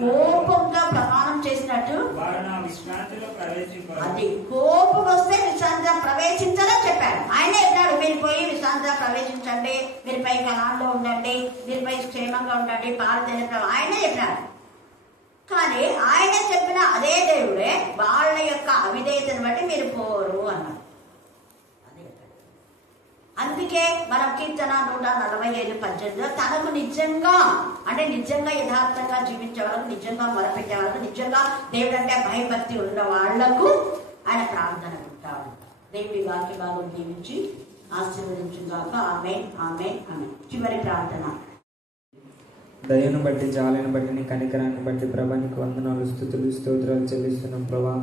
కోపంగా ప్రమాణం చేసినట్టు అది కోపం వస్తే విశ్రాంతిగా ప్రవేశించాలని చెప్పాడు. ఆయన చెప్పాడు, మీరు పోయి విశ్రాంతిగా ప్రవేశించండి, మీరు పై కణాల్లో ఉండండి, మీరు పై క్షేమంగా ఉండండి, పాలు. ఆయనే చెప్పాడు. కానీ ఆయన చెప్పిన అదే దేవుడే వాళ్ళ యొక్క అవిధేయతను బట్టి మీరు పోరు అన్నాడు. అందుకే మనం కీర్తన 145:18 తనకు నిజంగా అంటే నిజంగా యథార్థంగా జీవించే వాళ్ళకు, నిజంగా మొరపెట్టే వాళ్ళకు, నిజంగా దేవుడు అంటే భయభక్తి ఉన్న వాళ్లకు ఆయన ప్రార్థన ఉంటాడు. దేవుడి వాక్య భాగం జీవించి ఆశీర్వదించుగాక. ఆమేన్, ఆమేన్, ఆమేన్. చివరి ప్రార్థన. దయను బట్టి, జాలిని బట్టి, నీ కనికరాన్ని బట్టి ప్రభా నీకు వందనాలు, స్తుతులు, స్తోత్రాలు చెల్లిస్తున్నాం ప్రభా.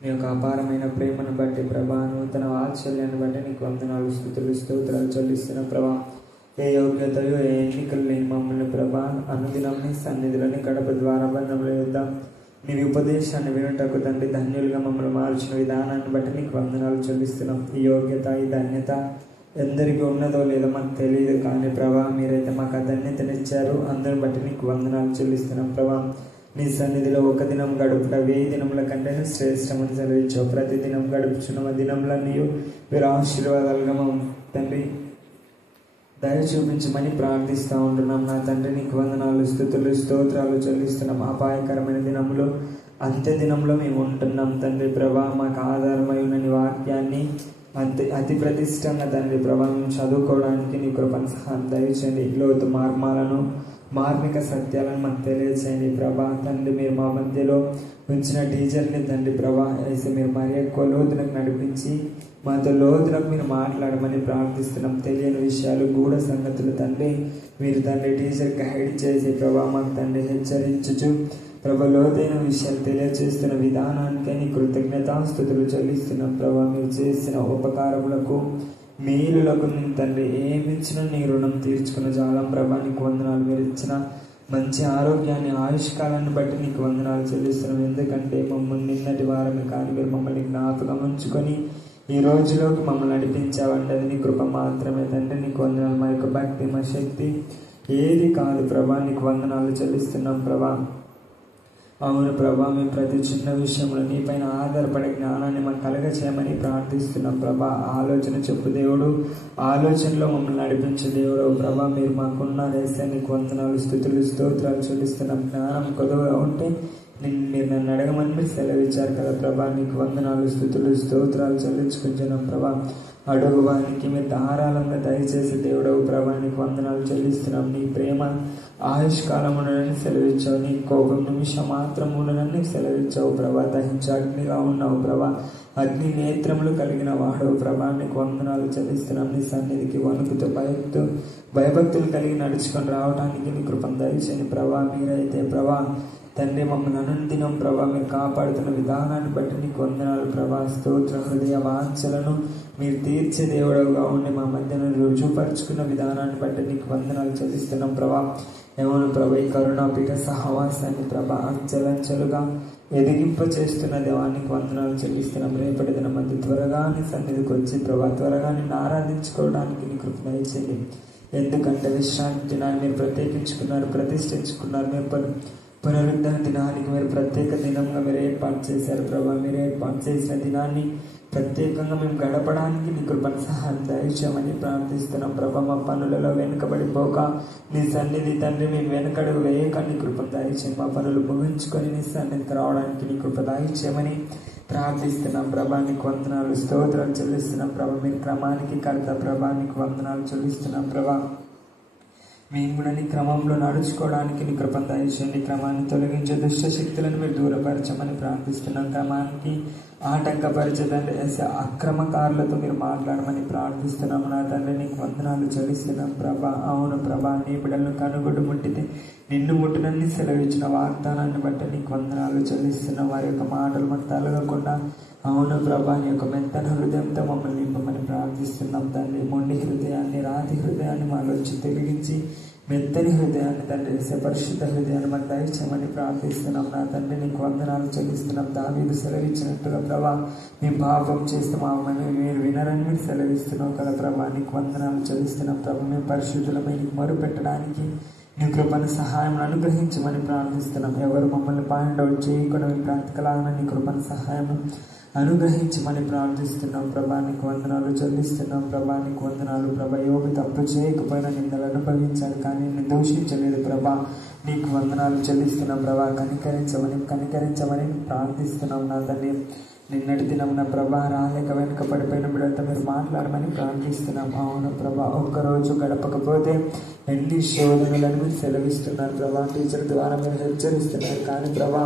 నీ యొక్క అపారమైన ప్రేమను బట్టి ప్రభా, నూతన వాత్సల్యాన్ని బట్టి నీకు వందనాలు, స్తుతులు, స్తోత్రాలు చెల్లిస్తున్నాం ప్రభా. ఏ యోగ్యతయో ఏ ఎన్నికలు లేని మమ్మల్ని ప్రభా అనుదినం నీ సన్నిధిలోని గడప ద్వారా బంధంలో యుద్ధం నీ ఉపదేశాన్ని వినుటకు తండ్రి ధన్యులుగా మమ్మల్ని మార్చిన విధానాన్ని బట్టి నీకు వందనాలు చెల్లిస్తున్నాం. ఈ యోగ్యత, ఈ ధన్యత ఎందరికీ ఉన్నదో లేదో మాకు తెలియదు, కానీ ప్రభా మీరైతే మాకు ఆ ధన్యతనిచ్చారు. అందరిని బట్టి నీకు వందనాలు చెల్లిస్తున్నాం ప్రభా. నీ సన్నిధిలో ఒక దినం గడుపుట 1000 దినముల కంటే శ్రేష్టమని సెలవించావు. ప్రతి దినం గడుపుచున్న దినంలన్నీ మీరు ఆశీర్వాదాలుగా మా తండ్రి దయ చూపించమని ప్రార్థిస్తూ ఉంటున్నాం. నా తండ్రి నీకు వందనాలు, స్తుతులు, స్తోత్రాలు చెల్లిస్తున్నాం. అపాయకరమైన దినములో, అంత్య దినంలో మేము ఉంటున్నాం తండ్రి ప్రభా. మాకు ఆధారమై ఉన్న నీ వాక్యాన్ని అతి ప్రతిష్టంగా తండ్రి ప్రభా మేము చదువుకోవడానికి నీ కృపను సహాయం దయచేయండి. లోతు మార్మాలను, మార్మిక సత్యాలను మాకు తెలియచేయండి ప్రభా. తండ్రి మీరు మా మధ్యలో ఉంచిన టీచర్ని తండ్రి ప్రభా వేసి మీరు మరి ఎక్కువ లోతులకు నడిపించి మాతో లోతులకు మీరు మాట్లాడమని ప్రార్థిస్తున్నాం. తెలియని విషయాలు, గూఢ సంగతులు తండ్రి మీరు తండ్రి టీచర్ గైడ్ చేసి ప్రభా మాకు తండ్రి హెచ్చరించుచు ప్రభా లోతైన విషయాలు తెలియజేస్తున్న విధానానికే నీ కృతజ్ఞతాస్తుతులు చెల్లిస్తున్నాం. ప్రభా మీరు చేసిన ఉపకారములకు మేలులకు నేను తండ్రి ఏమిచ్చినా నీ రుణం తీర్చుకున్న జాలం ప్రభా నీకు వందనాలు. మీరు ఇచ్చిన మంచి ఆరోగ్యాన్ని, ఆయుష్కాలాన్ని బట్టి నీకు వందనాలు చెల్లిస్తున్నాం. ఎందుకంటే మమ్మల్ని నిన్నటి వారమే కానీ మీరు మమ్మల్ని జ్ఞాపకం ఉంచుకొని ఈ రోజులోకి మమ్మల్ని నడిపించావంటే అది నీ కృప మాత్రమే తండ్రి. నీకు వందనాలు. మా యొక్క భక్తి, మా శక్తి ఏది కాదు ప్రభా, నీకు వందనాలు చెల్లిస్తున్నాం ప్రభా. అవును ప్రభా, మేము ప్రతి చిన్న విషయంలో నీ పైన ఆధారపడే జ్ఞానాన్ని మాకు కలగచేయమని ప్రార్థిస్తున్నాం ప్రభా. ఆలోచన చెప్పు దేవుడు, ఆలోచనలో మమ్మల్ని నడిపించే దేవుడు ప్రభా. మీరు మాకున్న రేస్తే నీకు వందనాలు, స్తుతులు, స్తోత్రాలు చెల్లిస్తున్నాం. జ్ఞానం కొద్దిగా ఉంటే మీరు నన్ను అడగమని మీరు సెలవిచ్చారు కదా ప్రభా. నీకు వందనాలు, స్తుతులు, స్తోత్రాలు చెల్లించుకుంటున్నాం ప్రభా. అడుగు వారికి మీరు ధారాళంగా దయచేసి దేవుడవు ప్రభా నీకు వందనాలు చెల్లిస్తున్నాం. నీ ప్రేమ ఆయుష్కాలం ఉండనని సెలవిచ్చావు, నీ కోపం నిమిషం మాత్రం ఉండనని సెలవిచ్చావు ప్రభా. దహించి అగ్నిగా ఉన్నావు ప్రభా, అగ్ని నేత్రములు కలిగిన వాడవు ప్రభా. నీకు వందనాలు చెల్లిస్తున్నాం. నీ సన్నిధికి వణుకుతో భయభక్తులు కలిగి నడుచుకొని రావడానికి నీ కృపను దయచేయండి ప్రభా. మీరైతే ప్రభా తండ్రి మమ్మల్ని అనుదినం ప్రభా మీరు కాపాడుతున్న విధానాన్ని బట్టి నీకు వందనాలు ప్రభా. స్తోత్ర హృదయ వాంఛలను మీరు తీర్చే దేవుడుగా ఉండి మా మధ్యన రుజువుపరుచుకున్న విధానాన్ని బట్టి నీకు వందనాలు చెల్లిస్తున్నాం ప్రభా. ఏమను ప్రభా ఈ కరుణాపీఠ సహవాసాన్ని ప్రభా అంచెలంచెలుగా ఎదిగింప చేస్తున్న దేవానికి వందనాలు చెల్లిస్తున్నాం. రేపటి దిన మధ్య త్వరగా నీ సన్నిధికి వచ్చి ప్రభా త్వరగా నిన్ను ఆరాధించుకోవడానికి నీ కృప దయచేయండి. ఎందుకంటే విశ్రాంతి దినాన్ని మీరు ప్రత్యేకించుకున్నారు, ప్రతిష్ఠించుకున్నారు. మీరు పునరుద్ధరణ దినానికి మీరు ప్రత్యేక దినంగా మీరు ఏర్పాటు చేశారు ప్రభా. మీరు ఏర్పాటు చేసిన దినాన్ని ప్రత్యేకంగా మేము గడపడానికి నీ కృపను సహాయం దయచేయమని ప్రార్థిస్తున్నాం ప్రభా. మా పనులలో వెనుకబడిపోక నీ సన్నిధి తండ్రి మేము వెనకడుగు వేయక నీ కృపను దయచేయం. మా పనులు ముగించుకొని నీ సన్నిధికి రావడానికి నీ కృప దయచేయమని ప్రార్థిస్తున్నాం ప్రభా. నీకు వందనాలు, స్తోత్రాలు చెల్లిస్తున్నాం ప్రభా. మీరు క్రమానికి కర్త ప్రభా, నీకు వందనాలు చెల్లిస్తున్నాం ప్రభా. మేము కూడా నీ క్రమంలో నడుచుకోవడానికి నీ కృపను దయచేయండి. క్రమాన్ని తొలగించే దుష్ట శక్తులను మీరు దూరపరచమని ప్రార్థిస్తున్నాం. క్రమానికి ఆటంకపరిచే తండ్రి అక్రమకారులతో మీరు మాట్లాడమని ప్రార్థిస్తున్నాము. నా తండ్రి నీకు వందనాలు చెల్లిస్తున్నాం ప్రభా. అవును ప్రభా, నీ బిడ్డలను కనుగొడ్డు ముట్టితే నిన్ను ముట్టునని సెలవిచ్చిన వాగ్దానాన్ని బట్టి నీకు వందనాలు చెల్లిస్తున్నాం. వారి యొక్క మాటలు మాకు తలగకుండా అవును ప్రభా నీ యొక్క మెత్తన హృదయంతో మమ్మల్ని నింపమని ప్రార్థిస్తున్నాం తండ్రి. మొండి హృదయాన్ని, రాతి హృదయాన్ని మాలోంచి తొలగించి మెత్తని హృదయాన్ని తండ్రి పరిశుద్ధ హృదయాన్ని మాకు దయచేయమని ప్రార్థిస్తున్నాం. నా తండ్రి నీకు వందనాలు చెల్లిస్తున్నాం. దావీదు సెలవిచ్చినట్టుగా ప్రభా మేము పాపం చేస్తామని మీరు వినరని మీరు సెలవిస్తున్నావు కదా ప్రభా. నీకు వందనాలు చెల్లిస్తున్నాం ప్రభా. మేము పరిశుద్ధులపై నీకు మొరు పెట్టడానికి నీ కృపను సహాయం అనుగ్రహించమని ప్రార్థిస్తున్నాం. ఎవరు మమ్మల్ని పాయింట్ అవుట్ చేయకుండా మీ బ్రతకలాగా నీ కృపను సహాయం అనుగ్రహించమని ప్రార్థిస్తున్నాం ప్రభా. నీకు వందనాలు చెల్లిస్తున్నాం ప్రభా. నీకు వందనాలు ప్రభా. యోగు తప్పు చేయకపోయినా నిందలు అనుభవించాలి కానీ నిన్ను దూషించలేదు ప్రభా. నీకు వందనాలు చెల్లిస్తున్నాం ప్రభా. కనికరించమని ప్రార్థిస్తున్నాం నా తండ్రి. నిన్నటి దినమున ప్రభా రాలేక వెనుక పడిపోయిన బిడ్డలతో మీరు మాట్లాడమని ప్రార్థిస్తున్నాం. అవును ప్రభా, ఒక్కరోజు గడపకపోతే ఎన్ని శోధనలను మీరు సెలవిస్తున్నారు ప్రభా. టీచర్ ద్వారా మీరు హెచ్చరిస్తున్నారు కానీ ప్రభా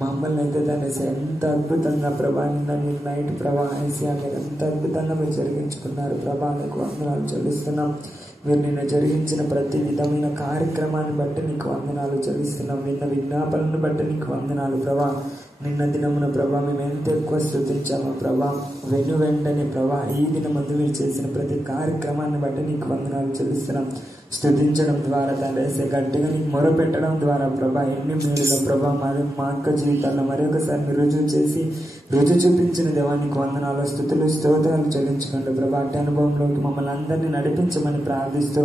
మమ్మల్ని అయితే దాన్ని ఎంత అద్భుతంగా ప్రభా నిన్న నైట్ ప్రభా ఐసియా మీరు ఎంత అద్భుతంగా మీరు జరిగించుకున్నారు ప్రభా. మీకు వందనాలు చెల్లిస్తున్నాం. మీరు నిన్న జరిగించిన ప్రతి విధమైన కార్యక్రమాన్ని బట్టి నీకు వందనాలు చెల్లిస్తున్నాం. నిన్న విజ్ఞాపనను బట్టి నీకు వందనాలు ప్రభా. నిన్న దినమున ప్రభా మేము ఎంత ఎక్కువ స్తుతించామో ప్రభా. వెంటనే ప్రభా ఈ దినమందు మీరు చేసిన ప్రతి కార్యక్రమాన్ని బట్టి నీకు వందనాలు చెల్లిస్తున్నాం. స్తుతించడం ద్వారా తండ్రి గట్టిగా నీకు మొరపెట్టడం ద్వారా ప్రభా ఎన్ని మేలులో ప్రభా మరి మా యొక్క జీవితాల్లో మరొకసారి మీరు రుజువు చూపించిన దేవానికి వందనాలు, స్తుతులు, స్తోత్రాలు చెల్లించుకోండి ప్రభా. అట్టి అనుభవంలోకి మమ్మల్ని అందరినీ నడిపించమని ప్రార్థిస్తూ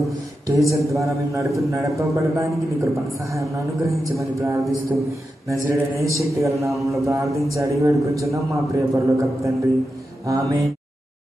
టీచర్ ద్వారా మేము నడపబడడానికి నీ కృపణ సహాయం అనుగ్రహించమని ప్రార్థిస్తూ నజరేయుడైన యేసు శక్తి గల నామములో ప్రార్థించి అడిగి వేడుకొంచున్నాం మా ప్రియ పరలోకపు తండ్రి. ఆమేన్.